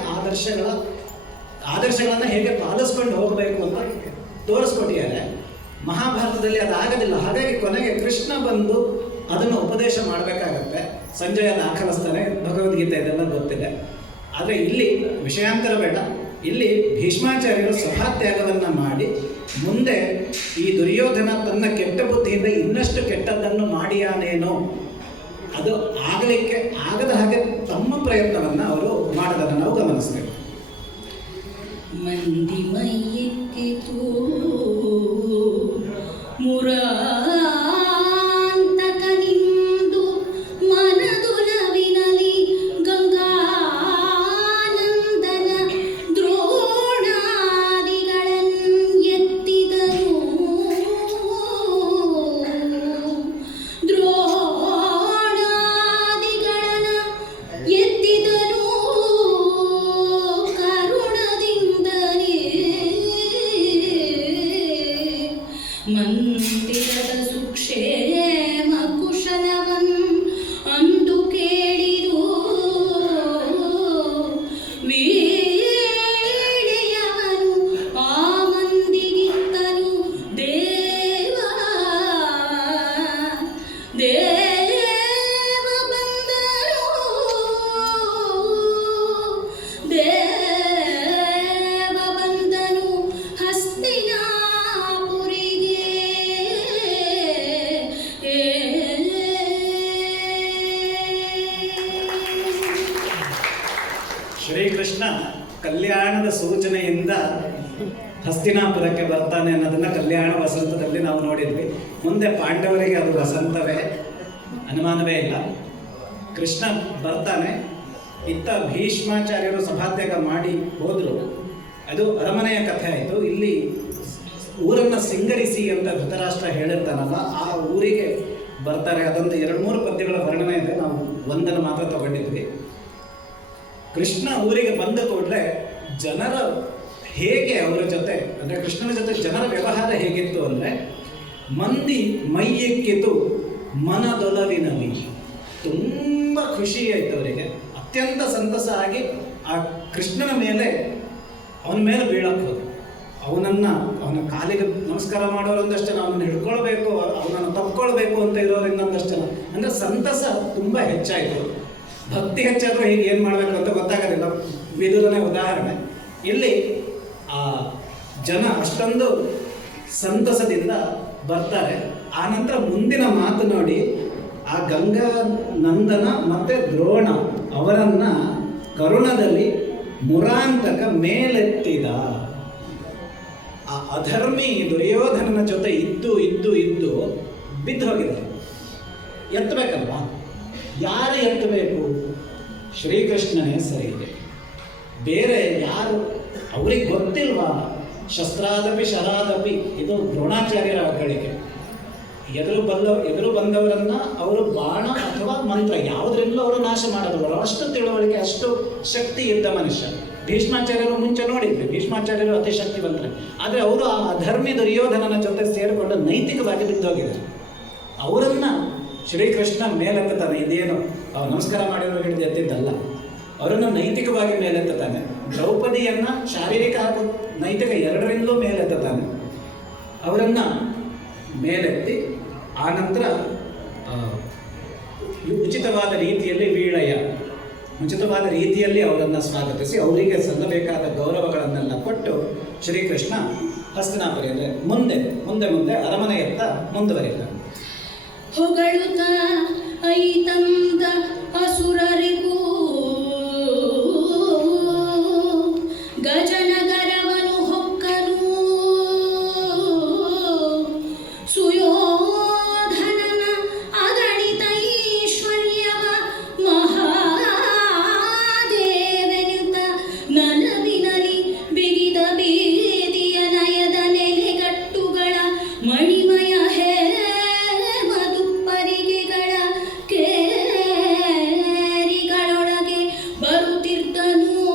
ಆದರ್ಶಗಳನ್ನು ಹೇಗೆ ಪಾಲಿಸ್ಕೊಂಡು ಹೋಗಬೇಕು ಅಂತ ತೋರಿಸ್ಕೊಟ್ಟಿದ್ದಾರೆ. ಮಹಾಭಾರತದಲ್ಲಿ ಅದಾಗೋದಿಲ್ಲ. ಹಾಗಾಗಿ ಕೊನೆಗೆ ಕೃಷ್ಣ ಬಂದು ಅದನ್ನು ಉಪದೇಶ ಮಾಡಬೇಕಾಗತ್ತೆ. ಸಂಜಯ ದಾಖಲಿಸ್ತಾನೆ, ಭಗವದ್ಗೀತೆ ಇದೆಲ್ಲ ಗೊತ್ತಿದೆ. ಆದರೆ ಇಲ್ಲಿ ವಿಷಯಾಂತರ ಬೇಡ. ಇಲ್ಲಿ ಭೀಷ್ಮಾಚಾರ್ಯರು ಸಭಾತ್ಯಾಗವನ್ನು ಮಾಡಿ ಮುಂದೆ ಈ ದುರ್ಯೋಧನ ತನ್ನ ಕೆಟ್ಟ ಬುದ್ಧಿಯಿಂದ ಇನ್ನಷ್ಟು ಕೆಟ್ಟದ್ದನ್ನು ಮಾಡಿಯಾನೇನೋ ಅದು ಆಗಲಿಕ್ಕೆ ಆಗದ ಹಾಗೆ ತಮ್ಮ ಪ್ರಯತ್ನವನ್ನು ಅವರು ಮಾಡೋದನ್ನು ನಾವು ಗಮನಿಸ್ತೇವೆ. ಮಂದಿ ಮೈಯಿಕ್ಕಿತು ಮುರಾಂತಕನಿಂದು ಮನದುಲವಿನಲಿ ಗಂಗಾನಂದನ ದ್ರೋಣಾದಿಗಳನ್ನೆತ್ತಿದರು ಮಂದಿರದ ಸುಕ್ಷೇಮ ಕುಶಲವನ್ ಅಂದು ಕೇಳಿರು ವೀಳೆಯವನು ಆ ಮಂದಿಗಿತ್ತನು ದೇವ ಬಂದರು ದೇವ ಬಂದನು ಹಸ್ತಿನಾ ಶ್ರೀಕೃಷ್ಣ ಕಲ್ಯಾಣದ ಸೂಚನೆಯಿಂದ ಹಸ್ತಿನಾಪುರಕ್ಕೆ ಬರ್ತಾನೆ ಅನ್ನೋದನ್ನು ಕಲ್ಯಾಣ ವಸಂತದಲ್ಲಿ ನಾವು ನೋಡಿದ್ವಿ. ಮುಂದೆ ಪಾಂಡವರಿಗೆ ಅದು ವಸಂತವೇ, ಅನುಮಾನವೇ ಇಲ್ಲ. ಕೃಷ್ಣ ಬರ್ತಾನೆ. ಇತ್ತ ಭೀಷ್ಮಾಚಾರ್ಯರು ಸಭಾತ್ಯಾಗ ಮಾಡಿ ಹೋದರು. ಅದು ಅರಮನೆಯ ಕಥೆ ಆಯಿತು. ಇಲ್ಲಿ ಊರನ್ನು ಸಿಂಗರಿಸಿ ಅಂತ ಧೃತರಾಷ್ಟ್ರ ಹೇಳಿರ್ತಾನಲ್ಲ, ಆ ಊರಿಗೆ ಬರ್ತಾರೆ. ಅದೊಂದು 2-3 ಪದ್ಯಗಳ ವರ್ಣನೆ ಇದೆ, ನಾವು ಒಂದನ್ನು ಮಾತ್ರ ತಗೊಂಡಿದ್ವಿ. ಕೃಷ್ಣ ಊರಿಗೆ ಬಂದ ಕೂಡಲೇ ಜನರ ಹೇಗೆ ಅವರ ಜೊತೆ ಅಂದರೆ ಕೃಷ್ಣನ ಜೊತೆ ಜನರ ವ್ಯವಹಾರ ಹೇಗಿತ್ತು ಅಂದರೆ, ಮಂದಿ ಮೈಯಕ್ಕಿತು ಮನದೊಲವಿನಲ್ಲಿ, ತುಂಬ ಖುಷಿ ಆಯ್ತು ಅವರಿಗೆ, ಅತ್ಯಂತ ಸಂತಸ ಆಗಿ ಆ ಕೃಷ್ಣನ ಮೇಲೆ ಅವನ ಮೇಲೆ ಬೀಳಕ್ಕೆ ಹೋದ್ರು. ಅವನ ಕಾಲಿಗೆ ನಮಸ್ಕಾರ ಮಾಡೋರೊಂದಷ್ಟು ಜನ, ಅವನನ್ನು ಹಿಡ್ಕೊಳ್ಬೇಕು, ಅವನನ್ನು ತಪ್ಕೊಳ್ಬೇಕು ಅಂತ ಇರೋರಿಂದ ಒಂದಷ್ಟು ಜನ, ಅಂದರೆ ಸಂತಸ ತುಂಬ ಹೆಚ್ಚಾಯಿತು. ಭಕ್ತಿ ಹೆಚ್ಚಾದರೂ ಹೀಗೆ ಏನು ಮಾಡಬೇಕು ಅಂತ ಗೊತ್ತಾಗೋದಿಲ್ಲ. ವಿದುರನೇ ಉದಾಹರಣೆ. ಇಲ್ಲಿ ಆ ಜನ ಅಷ್ಟೊಂದು ಸಂತಸದಿಂದ ಬರ್ತಾರೆ. ಆ ನಂತರ ಮುಂದಿನ ಮಾತು ನೋಡಿ, ಆ ಗಂಗಾ ನಂದನ ಮತ್ತು ದ್ರೋಣ ಅವರನ್ನ ಕರುಣದಲ್ಲಿ ಮುರಾಂತಕ ಮೇಲೆತ್ತಿದ. ಆ ಅಧರ್ಮಿ ದುರ್ಯೋಧನನ ಜೊತೆ ಇದ್ದು ಬಿದ್ದು ಹೋಗಿದ್ದಾರೆ. ಎತ್ತಬೇಕಲ್ವಾ? ಯಾರು ಎತ್ತಬೇಕು? ಶ್ರೀಕೃಷ್ಣನೇ ಸರಿ ಇದೆ, ಬೇರೆ ಯಾರು? ಅವ್ರಿಗೆ ಗೊತ್ತಿಲ್ವಾ? ಶಸ್ತ್ರಾದಪಿ ಶರಾದಪಿ, ಇದು ದ್ರೋಣಾಚಾರ್ಯರ ಗಳಿಕೆ. ಎದುರು ಬಂದವರನ್ನ ಅವರು ಬಾಣ ಅಥವಾ ಮಂತ್ರ ಯಾವುದರಿಂದಲೂ ಅವರು ನಾಶ ಮಾಡಬಲ್ಲರು. ಅಷ್ಟು ತಿಳುವಳಿಕೆ, ಅಷ್ಟು ಶಕ್ತಿ ಇದ್ದ ಮನುಷ್ಯ. ಭೀಷ್ಮಾಚಾರ್ಯರು ಮುಂಚೆ ನೋಡಿದ್ವಿ, ಭೀಷ್ಮಾಚಾರ್ಯರು ಅತಿ ಶಕ್ತಿವಂತರೆ. ಆದರೆ ಅವರು ಆ ಅಧರ್ಮಿ ದುರ್ಯೋಧನನ ಜೊತೆ ಸೇರಿಕೊಂಡು ನೈತಿಕವಾಗಿ ಬಿದ್ದೋಗಿದ್ದಾರೆ. ಅವರನ್ನ ಶ್ರೀಕೃಷ್ಣ ಮೇಲೆತ್ತಾನೆ. ಇದೇನು ನಮಸ್ಕಾರ ಮಾಡಿರೋ ಹಿಡಿದು ಎತ್ತಿದ್ದಲ್ಲ, ಅವರನ್ನು ನೈತಿಕವಾಗಿ ಮೇಲೆತ್ತಾನೆ. ದ್ರೌಪದಿಯನ್ನ ಶಾರೀರಿಕ ಹಾಗೂ ನೈತಿಕ ಎರಡರಿಂದಲೂ ಮೇಲೆತ್ತಾನೆ. ಅವರನ್ನ ಮೇಲೆತ್ತಿ ಆನಂತರ ಉಚಿತವಾದ ರೀತಿಯಲ್ಲಿ ಉಚಿತವಾದ ರೀತಿಯಲ್ಲಿ ಅವರನ್ನು ಸ್ವಾಗತಿಸಿ ಅವರಿಗೆ ಸಲ್ಲಬೇಕಾದ ಗೌರವಗಳನ್ನೆಲ್ಲ ಕೊಟ್ಟು ಶ್ರೀಕೃಷ್ಣ ಹಸ್ತಿನಾಪುರಿ ಅಂದರೆ ಮುಂದೆ ಅರಮನೆಯತ್ತ ಮುಂದುವರಿದ. ಹೊಗಳುತ್ತ ಐತಂದ ಅಸುರರಿಗೂ ಗಜನಗರವನು ಹೊಕ್ಕನು ಸುಯೋಧನನ ಅಗಣಿತ ಐಶ್ವರ್ಯವ ಮಹಾದೇವನುತ ನಲವಿನಲಿ ಬಿಗಿದ ಬೀದಿಯ ನಯದ ನೆಲೆಗಟ್ಟುಗಳ ಮಣಿಮಯ ಮಧುಪ್ಪರಿಗೆಗಳ ಕೇರಿಗಳೊಳಗೆ ಬರುತ್ತಿದ್ದನು.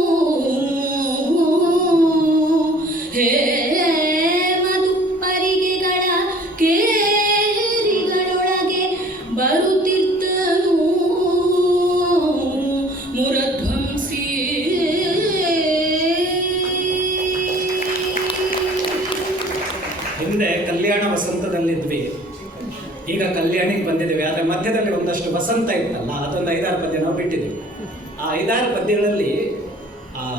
ಹೇ ಮಧುಪ್ಪರಿಗೆಗಳ ಕೇರಿಗಳೊಳಗೆ ಬರುತ್ತಿದ್ದನು ಮುರಧ್ವಂಸಿ. ಹಿಂದೆ ಕಲ್ಯಾಣ ವಸಂತದಲ್ಲಿದ್ವಿ, ಈಗ ಕಲ್ಯಾಣಿಗೆ ಬಂದಿದ್ದೀವಿ. ಆದರೆ ಮಧ್ಯದಲ್ಲಿ ಒಂದಷ್ಟು ವಸಂತ ಇತ್ತಲ್ಲ, ಅದೊಂದು 5-6 ಪದ್ಯ ನಾವು ಬಿಟ್ಟಿದ್ವಿ. ಆ 5-6 ಪದ್ಯಗಳಲ್ಲಿ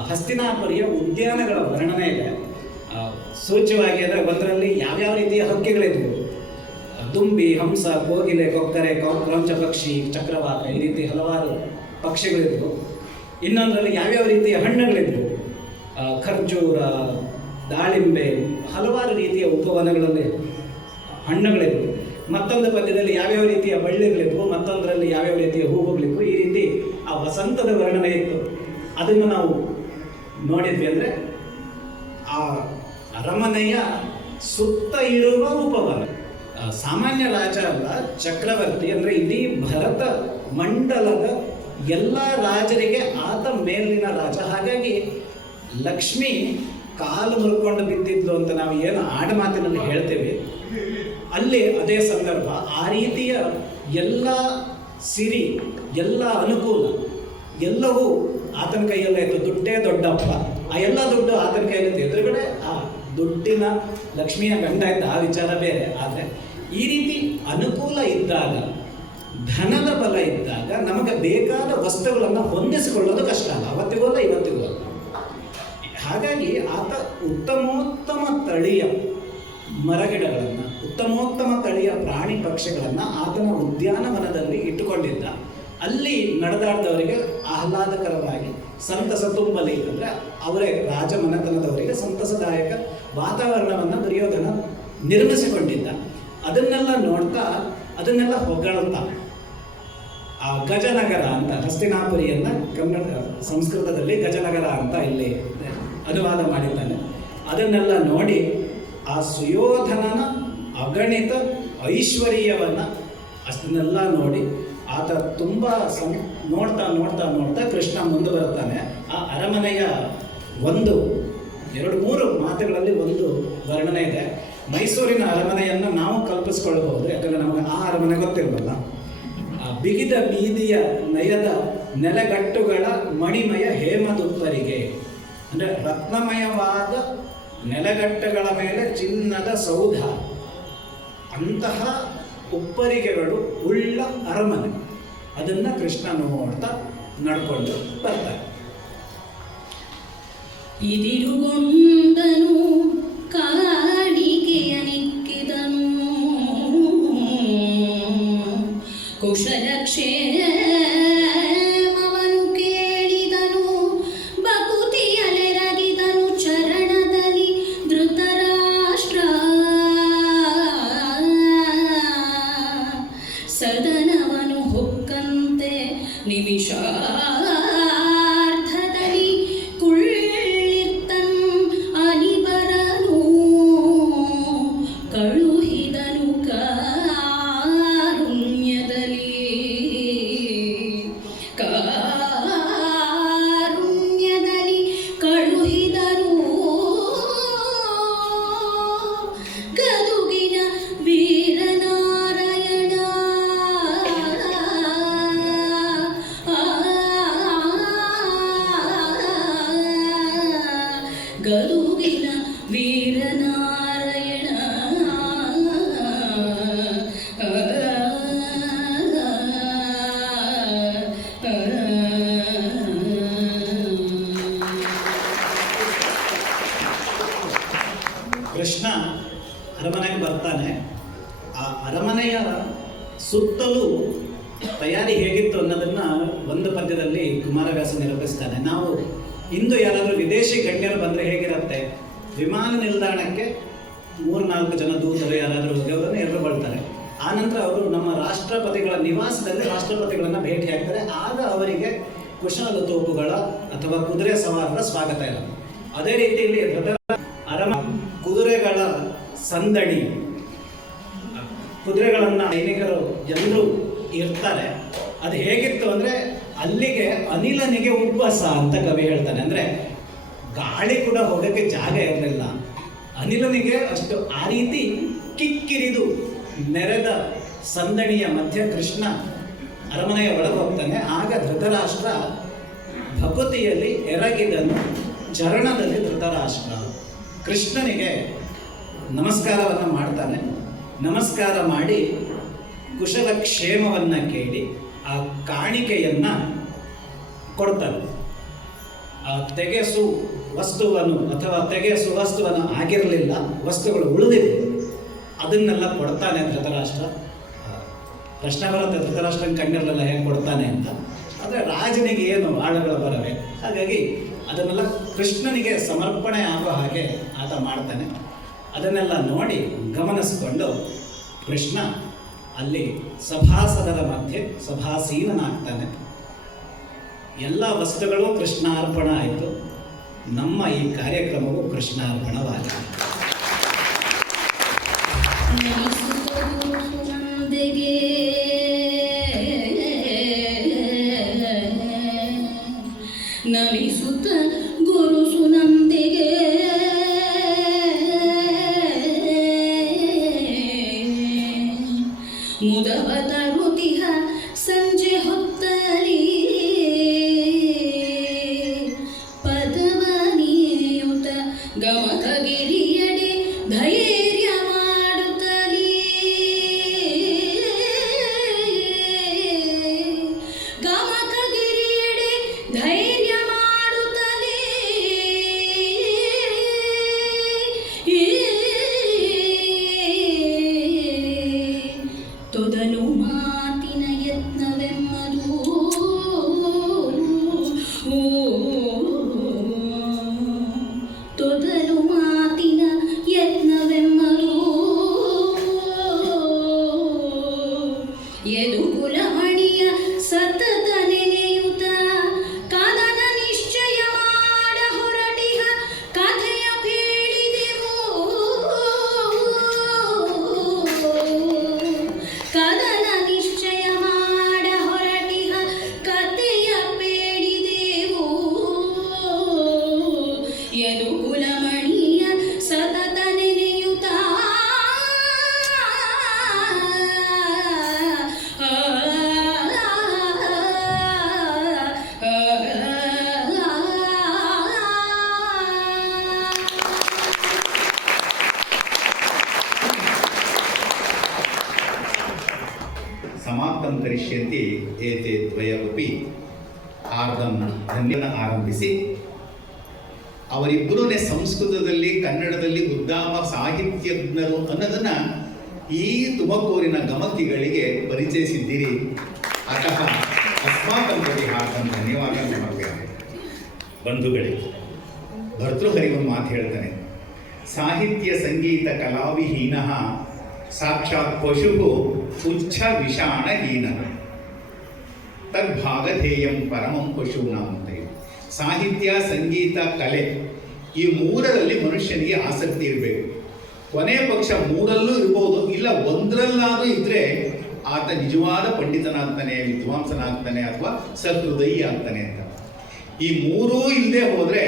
ಹಸ್ತಿನಾಪುರಿಯ ಉದ್ಯಾನಗಳ ವರ್ಣನೆ ಇದೆ. ಸೂಚ್ಯವಾಗಿ ಅಂದರೆ ಒಂದರಲ್ಲಿ ಯಾವ್ಯಾವ ರೀತಿಯ ಹಕ್ಕಿಗಳಿದ್ವು, ದುಂಬಿ, ಹಂಸ, ಕೋಗಿಲೆ, ಕೊಕ್ಕರೆ, ಕ್ರೌಂಚ ಪಕ್ಷಿ, ಚಕ್ರವಾಕ, ಈ ರೀತಿ ಹಲವಾರು ಪಕ್ಷಿಗಳಿದ್ವು. ಇನ್ನೊಂದರಲ್ಲಿ ಯಾವ್ಯಾವ ರೀತಿಯ ಹಣ್ಣುಗಳಿದ್ವು, ಖರ್ಜೂರ, ದಾಳಿಂಬೆ, ಹಲವಾರು ರೀತಿಯ ಉಪವನಗಳಲ್ಲಿ ಹಣ್ಣುಗಳಿದ್ವು. ಮತ್ತೊಂದು ಪದ್ಯದಲ್ಲಿ ಯಾವ್ಯಾವ ರೀತಿಯ ಬಳ್ಳಿಗಳಿದ್ವು, ಮತ್ತೊಂದರಲ್ಲಿ ಯಾವ್ಯಾವ ರೀತಿಯ ಹೂವುಗಳಿದ್ವು. ಈ ರೀತಿ ಆ ವಸಂತದ ವರ್ಣನೆ ಇತ್ತು. ಅದನ್ನು ನಾವು ನೋಡಿದ್ವಿ. ಅಂದರೆ ಆ ಅರಮನೆಯ ಸುತ್ತ ಇರುವ ಉಪವನ. ಸಾಮಾನ್ಯ ರಾಜ ಅಲ್ಲ, ಚಕ್ರವರ್ತಿ. ಅಂದರೆ ಇಡೀ ಭರತ ಮಂಡಲದ ಎಲ್ಲ ರಾಜರಿಗೆ ಆತ ಮೇಲಿನ ರಾಜ. ಹಾಗಾಗಿ ಲಕ್ಷ್ಮಿ ಕಾಲು ಮುರ್ಕೊಂಡು ಬಿದ್ದಿದ್ಲು ಅಂತ ನಾವು ಏನು ಆಡಮಾತಿನಲ್ಲಿ ಹೇಳ್ತೇವೆ, ಅಲ್ಲಿ ಅದೇ ಸಂದರ್ಭ. ಆ ರೀತಿಯ ಎಲ್ಲ ಸಿರಿ, ಎಲ್ಲ ಅನುಕೂಲ ಎಲ್ಲವೂ ಆತನ ಕೈಯಲ್ಲೇ ಇತ್ತು. ದುಡ್ಡೇ ದೊಡ್ಡಪ್ಪ, ಆ ಎಲ್ಲ ದುಡ್ಡು ಆತನ ಕೈಯಲ್ಲಿತ್ತು. ಎದುರುಗಡೆ ಆ ದುಡ್ಡಿನ ಲಕ್ಷ್ಮಿಯ ಗಂಡ ಇದ್ದ, ಆ ವಿಚಾರ ಬೇರೆ. ಆದರೆ ಈ ರೀತಿ ಅನುಕೂಲ ಇದ್ದಾಗ, ಧನದ ಬಲ ಇದ್ದಾಗ ನಮಗೆ ಬೇಕಾದ ವಸ್ತುಗಳನ್ನು ಹೊಂದಿಸಿಕೊಳ್ಳೋದು ಕಷ್ಟ ಅಲ್ಲ, ಅವತ್ತಿಗೂ ಅಲ್ಲ ಇವತ್ತಿಗೂ ಅಲ್ಲ. ಹಾಗಾಗಿ ಆತ ಉತ್ತಮೋತ್ತಮ ತಳಿಯ ಮರಗಿಡಗಳನ್ನು, ಉತ್ತಮೋತ್ತಮ ತಳಿಯ ಪ್ರಾಣಿ ಪಕ್ಷಿಗಳನ್ನು ಆತನ ಉದ್ಯಾನವನದಲ್ಲಿ ಇಟ್ಟುಕೊಂಡಿದ್ದ. ಅಲ್ಲಿ ನಡೆದಾಡಿದವರಿಗೆ ಆಹ್ಲಾದಕರವಾಗಿ ಸಂತಸ ತುಂಬಲಿ ಅಂದರೆ ಅವರೇ ರಾಜಮನೆತನದವರಿಗೆ ಸಂತಸದಾಯಕ ವಾತಾವರಣವನ್ನು ದುರ್ಯೋಧನ ನಿರ್ಮಿಸಿಕೊಂಡಿದ್ದ. ಅದನ್ನೆಲ್ಲ ನೋಡ್ತಾ, ಅದನ್ನೆಲ್ಲ ಹೊಗಳ್ತಾ ಆ ಗಜನಗರ ಅಂತ, ಹಸ್ತಿನಾಪುರಿಯನ್ನು ಕನ್ನಡ ಸಂಸ್ಕೃತದಲ್ಲಿ ಗಜನಗರ ಅಂತ ಇಲ್ಲಿ ಅನುವಾದ ಮಾಡಿದ್ದಾನೆ. ಅದನ್ನೆಲ್ಲ ನೋಡಿ ಆ ಸುಯೋಧನನ ಅಗಣಿತ ಐಶ್ವರ್ಯವನ್ನು ಅದನ್ನೆಲ್ಲ ನೋಡಿ ಆತ ತುಂಬ ನೋಡ್ತಾ ನೋಡ್ತಾ ನೋಡ್ತಾ ಕೃಷ್ಣ ಮುಂದೆ ಬರುತ್ತಾನೆ. ಆ ಅರಮನೆಯ 2-3 ಮಾತುಗಳಲ್ಲಿ ಒಂದು ವರ್ಣನೆ ಇದೆ. ಮೈಸೂರಿನ ಅರಮನೆಯನ್ನು ನಾವು ಕಲ್ಪಿಸ್ಕೊಳ್ಬಹುದು, ಯಾಕಂದರೆ ನಮಗೆ ಆ ಅರಮನೆ ಗೊತ್ತಿರಬಲ್ಲ. ಆ ಬಿಗಿದ ಬೀದಿಯ ನಯದ ನೆಲಗಟ್ಟುಗಳ ಮಣಿಮಯ ಹೇಮದುತ್ತರಿಗೆ, ಅಂದರೆ ರತ್ನಮಯವಾದ ನೆಲಗಟ್ಟುಗಳ ಮೇಲೆ ಚಿನ್ನದ ಸೌಧ, ಅಂತಹ ಉಪ್ಪರಿಗೆಗಳು ಉಳ್ಳ ಅರಮನೆ. ಅದನ್ನು ಕೃಷ್ಣ ನೋಡ್ತಾ ನಡ್ಕೊಂಡು ಬರ್ತಾರೆ. ಇದಿರುಗೊಂಡನು ಕಾಣಿಕೆಯ ನಿಕ್ಕಿದನು ಕುಶಲಕ್ಷೇಮವನು ಕೇಳಿದನು ಬಕುತಿಯಲೆರಗಿದನು ಚರಣದಲ್ಲಿ ಧೃತರಾಷ್ಟ್ರ ಸದನವನು ಹೊಕ್ಕಂತೆ ನಿಮಿಷಾರ್ಧದಲ್ಲಿ ಕುಳ್ಳಿರ್ತನ್ ಅನಿಬರನು ಕಳುಹಿದನು ಕಾರುಣ್ಯದಲ್ಲಿ ಕಳುಹಿದನು ಗದುಗಿನ ವೀರನಾರಾಯಣ ಗದುಗಿನ ವೀರನಾರಾಯಣ ಕೃಷ್ಣ ಅರಮನೆಗೆ ಬರ್ತಾನೆ. ಆ ಅರಮನೆಯ ಸುತ್ತಲೂ ತಯಾರಿ ಹೇಗಿತ್ತು ಅನ್ನೋದನ್ನು ಒಂದು ಪದ್ಯದಲ್ಲಿ ಕುಮಾರವ್ಯಾಸ ನಿರೂಪಿಸ್ತಾನೆ. ನಾವು ಇಂದು ಯಾರಾದರೂ ವಿದೇಶಿ ಗಣ್ಯರು ಬಂದರೆ ಹೇಗಿರುತ್ತೆ, ವಿಮಾನ ನಿಲ್ದಾಣಕ್ಕೆ 3-4 ಜನ ದೂತರು ಯಾರಾದರೂ ಹೋಗೋರನ್ನು ಎದುರುಗೊಳ್ತಾರೆ. ಆನಂತರ ಅವರು ನಮ್ಮ ರಾಷ್ಟ್ರಪತಿಗಳ ನಿವಾಸದಲ್ಲಿ ರಾಷ್ಟ್ರಪತಿಗಳನ್ನು ಭೇಟಿ ಆಗ್ತಾರೆ. ಆಗ ಅವರಿಗೆ ಕುಶಾಲ ತೋಪುಗಳ ಅಥವಾ ಕುದುರೆ ಸವಾರರ ಸ್ವಾಗತ ಇರೋದು. ಅದೇ ರೀತಿಯಲ್ಲಿ ಕುದುರೆಗಳ ಸಂದಣಿ, ಕುದುರೆಗಳನ್ನು ಸೈನಿಕರು ಎಲ್ಲರೂ ಇರ್ತಾರೆ. ಅದು ಹೇಗಿತ್ತು ಅಂದರೆ ಅಲ್ಲಿಗೆ ಅನಿಲನಿಗೆ ಉಬ್ಬಸ ಅಂತ ಕವಿ ಹೇಳ್ತಾನೆ. ಅಂದರೆ ಗಾಳಿ ಕೂಡ ಹೋಗೋಕ್ಕೆ ಜಾಗ ಇರಲಿಲ್ಲ ಅನಿಲನಿಗೆ. ಅಷ್ಟು ಆ ರೀತಿ ಕಿಕ್ಕಿರಿದು ನೆರೆದ ಸಂದಣಿಯ ಮಧ್ಯ ಕೃಷ್ಣ ಅರಮನೆಯ ಒಳಗೆ ಹೋಗ್ತಾನೆ. ಆಗ ಧೃತರಾಷ್ಟ್ರ ಭಕುತಿಯಲ್ಲಿ ಎರಗಿದನು ಚರಣದಲ್ಲಿ ಧೃತರಾಷ್ಟ್ರ ಕೃಷ್ಣನಿಗೆ ನಮಸ್ಕಾರವನ್ನು ಮಾಡ್ತಾನೆ. ನಮಸ್ಕಾರ ಮಾಡಿ ಕುಶಲಕ್ಷೇಮವನ್ನು ಕೇಳಿ ಆ ಕಾಣಿಕೆಯನ್ನು ಕೊಡ್ತಾನೆ. ಆ ತೆಗೆಸು ವಸ್ತುವನ್ನು ಅಥವಾ ತೆಗೆಸು ವಸ್ತುವನ್ನು ಆಗಿರಲಿಲ್ಲ, ವಸ್ತುಗಳು ಉಳಿದಿವೆ, ಅದನ್ನೆಲ್ಲ ಕೊಡ್ತಾನೆ ಧೃತರಾಷ್ಟ್ರ. ಪ್ರಶ್ನೆ ಬರುತ್ತೆ, ಧೃತರಾಷ್ಟ್ರನ ಕಣ್ಣಿರಲಿಲ್ಲ ಹೇಗೆ ಕೊಡ್ತಾನೆ ಅಂತ. ಆದರೆ ರಾಜನಿಗೆ ಏನು ಆಳುಗಳ ಬರವೆ, ಹಾಗಾಗಿ ಅದನ್ನೆಲ್ಲ ಕೃಷ್ಣನಿಗೆ ಸಮರ್ಪಣೆ ಆಗೋ ಹಾಗೆ ಆತ ಮಾಡ್ತಾನೆ. ಅದನ್ನೆಲ್ಲ ನೋಡಿ ಗಮನಿಸಿಕೊಂಡು ಕೃಷ್ಣ ಅಲ್ಲಿ ಸಭಾಸದರ ಮಧ್ಯೆ ಸಭಾಸೀನನಾಗ್ತಾನೆ. ಎಲ್ಲ ವಸ್ತುಗಳು ಕೃಷ್ಣಾರ್ಪಣ ಆಯಿತು. ನಮ್ಮ ಈ ಕಾರ್ಯಕ್ರಮವು ಕೃಷ್ಣಾರ್ಪಣವಾಗಿದೆ. ನಮಿಸುತ್ತ ಗುರು ಸುನಂದಿಗೆ ಮುದವ ತರುತಿಹ ಸಂಜೆ ಹೊತ್ತಲಿ ಪದವ ನೀಯುತ ಗಮಕಗಿರಿಯಡೆ ಧೈರ್ಯ ಮಾಡುತ್ತಲೀ ಕರಿಷ್ಯಂತಿ ಏತೆ ದ್ವಯವಪಿ ಆರ್ಧಂನ ಧನ್ಯನ ಆರಂಭಿಸಿ ಅವರಿಬ್ಬರೂ ಸಂಸ್ಕೃತದಲ್ಲಿ ಕನ್ನಡದಲ್ಲಿ ಉದ್ದಾಮ ಸಾಹಿತ್ಯಜ್ಞರು ಅನ್ನೋದನ್ನ ಈ ತುಮಕೂರಿನ ಗಮಕಿಗಳಿಗೆ ಪರಿಚಯಿಸಿದ್ದೀರಿ. ಅತಃ ಅಸ್ಮಾಕಂ ಪ್ರತಿ ಹಾರ್ದಂ ಧನ್ಯವಾದ ಸಮರ್ಪಯಾಮಿ. ಬಂಧುಗಳೇ, ಭರ್ತೃಹರಿ ಒಂದು ಮಾತು ಹೇಳ್ತಾನೆ, ಸಾಹಿತ್ಯ ಸಂಗೀತ ಕಲಾವಿಹೀನ ಸಾಕ್ಷಾತ್ ಪಶು ಪುಚ್ಛ ವಿಷಾಣಹೀನ ತದ್ಭಾಗಧೇಯಂ ಪರಮಂ ಪಶೂನಾಂ ಅಂತ ಹೇಳಿ. ಸಾಹಿತ್ಯ, ಸಂಗೀತ, ಕಲೆ ಈ ಮೂರರಲ್ಲಿ ಮನುಷ್ಯನಿಗೆ ಆಸಕ್ತಿ ಇರಬೇಕು. ಕೊನೆ ಪಕ್ಷ ಮೂರಲ್ಲೂ ಇರ್ಬೋದು, ಇಲ್ಲ ಒಂದರಲ್ಲಾದ್ರೂ ಇದ್ರೆ ಆತ ನಿಜವಾದ ಪಂಡಿತನಾಗ್ತಾನೆ, ವಿದ್ವಾಂಸನಾಗ್ತಾನೆ, ಅಥವಾ ಸಹೃದಯಿ ಆಗ್ತಾನೆ ಅಂತ. ಈ ಮೂರೂ ಇಲ್ಲದೆ ಹೋದ್ರೆ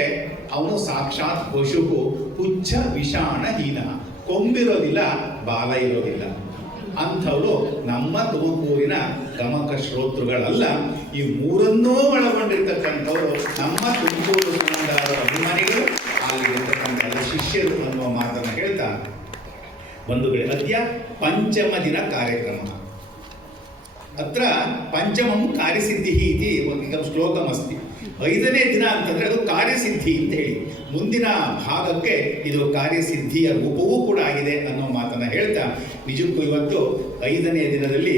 ಅವನು ಸಾಕ್ಷಾತ್ ಪಶು ಪುಚ್ಛ ವಿಷಾಣಹೀನ, ಕೊಂಬಿರೋದಿಲ್ಲ, ಬಾಲ ಇರೋದಿಲ್ಲ. ಅಂಥವರು ನಮ್ಮ ತುಮಕೂರಿನ ಗಮಕ ಶ್ರೋತೃಗಳಲ್ಲ, ಈ ಮೂರನ್ನೂ ಒಳಗೊಂಡಿರ್ತಕ್ಕಂಥವರು ನಮ್ಮ ತುಮಕೂರು ಸುನಂದರ ಅಭಿಮಾನಿಗಳು, ಅಲ್ಲಿರ್ತಕ್ಕಂಥ ಶಿಷ್ಯರು ಅನ್ನುವ ಮಾತನ್ನು ಹೇಳ್ತಾ, ಬಂಧುಗಳೇ, ಅದ್ಯ ಪಂಚಮ ದಿನ ಕಾರ್ಯಕ್ರಮ. ಅತ್ರ ಪಂಚಮಂ ಕಾರ್ಯಸಿದ್ಧಿ ಇತಿ ಈಗ ಶ್ಲೋಕಮಸ್ತಿ. 5ನೇ ದಿನ ಅಂತಂದ್ರೆ ಅದು ಕಾರ್ಯಸಿದ್ಧಿ ಅಂತ ಹೇಳಿ, ಮುಂದಿನ ಭಾಗಕ್ಕೆ ಇದು ಕಾರ್ಯಸಿದ್ಧಿಯ ರೂಪವೂ ಕೂಡ ಆಗಿದೆ ಅನ್ನೋ ಮಾತನ್ನ ಹೇಳ್ತಾ, ನಿಜಕ್ಕೂ ಇವತ್ತು 5ನೇ ದಿನದಲ್ಲಿ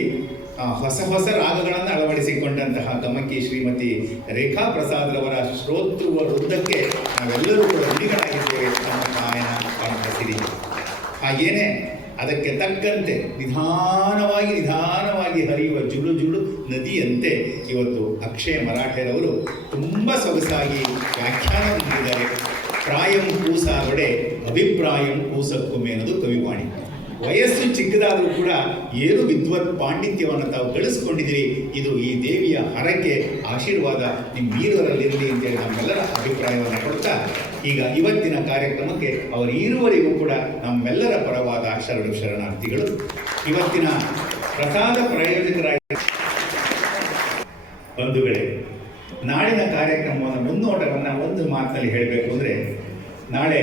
ಹೊಸ ಹೊಸ ರಾಗಗಳನ್ನು ಅಳವಡಿಸಿಕೊಂಡಂತಹ ಗಮಕಿ ಶ್ರೀಮತಿ ರೇಖಾ ಪ್ರಸಾದ್ರವರ ಶ್ರೋತೃ ವೃಂದಕ್ಕೆ ನಾವೆಲ್ಲರೂ ಕೂಡ ಋಣಿಗಳಾಗಿದ್ದೇವೆ. ನಮ್ಮ ಕಾಯನ ಕಾಣಸಿರಿ ಹಾಗೇನೆ ಅದಕ್ಕೆ ತಕ್ಕಂತೆ ನಿಧಾನವಾಗಿ ಹರಿಯುವ ಜುಳು ಜುಳು ನದಿಯಂತೆ ಇವತ್ತು ಅಕ್ಷಯ ಮರಾಠೆರವರು ತುಂಬ ಸೊಗಸಾಗಿ ವ್ಯಾಖ್ಯಾನ ನೀಡಿದ್ದಾರೆ. ಪ್ರಾಯಂ ಕೂಸಾಗಡೆ ಅಭಿಪ್ರಾಯಂ ಕೂಸಕ್ಕುಮೆ ಅನ್ನೋದು ಕವಿವಾಣಿ. ವಯಸ್ಸು ಚಿಕ್ಕದಾದರೂ ಕೂಡ ಏನು ವಿದ್ವತ್ ಪಾಂಡಿತ್ಯವನ್ನು ತಾವು ಗಳಿಸ್ಕೊಂಡಿದ್ದೀರಿ, ಇದು ಈ ದೇವಿಯ ಹರಕೆ ಆಶೀರ್ವಾದ ನಿಮ್ಮ ಮೀರವರಲ್ಲಿರಲಿ ಅಂತೇಳಿ ನಮ್ಮೆಲ್ಲರ ಅಭಿಪ್ರಾಯವನ್ನು ಕೊಡ್ತಾ, ಈಗ ಇವತ್ತಿನ ಕಾರ್ಯಕ್ರಮಕ್ಕೆ ಅವರೀರುವರೆಗೂ ಕೂಡ ನಮ್ಮೆಲ್ಲರ ಪರವಾದ ಶರಣಾರ್ಥಿಗಳು. ಇವತ್ತಿನ ಪ್ರಸಾದ ಪ್ರಾಯೋಜಕರಾಗಿ ಬಂಧುಗಳೇ, ನಾಳಿನ ಕಾರ್ಯಕ್ರಮವನ್ನು ಮುನ್ನೋಟವನ್ನು ಒಂದು ಮಾತಿನಲ್ಲಿ ಹೇಳಬೇಕು ಅಂದರೆ, ನಾಳೆ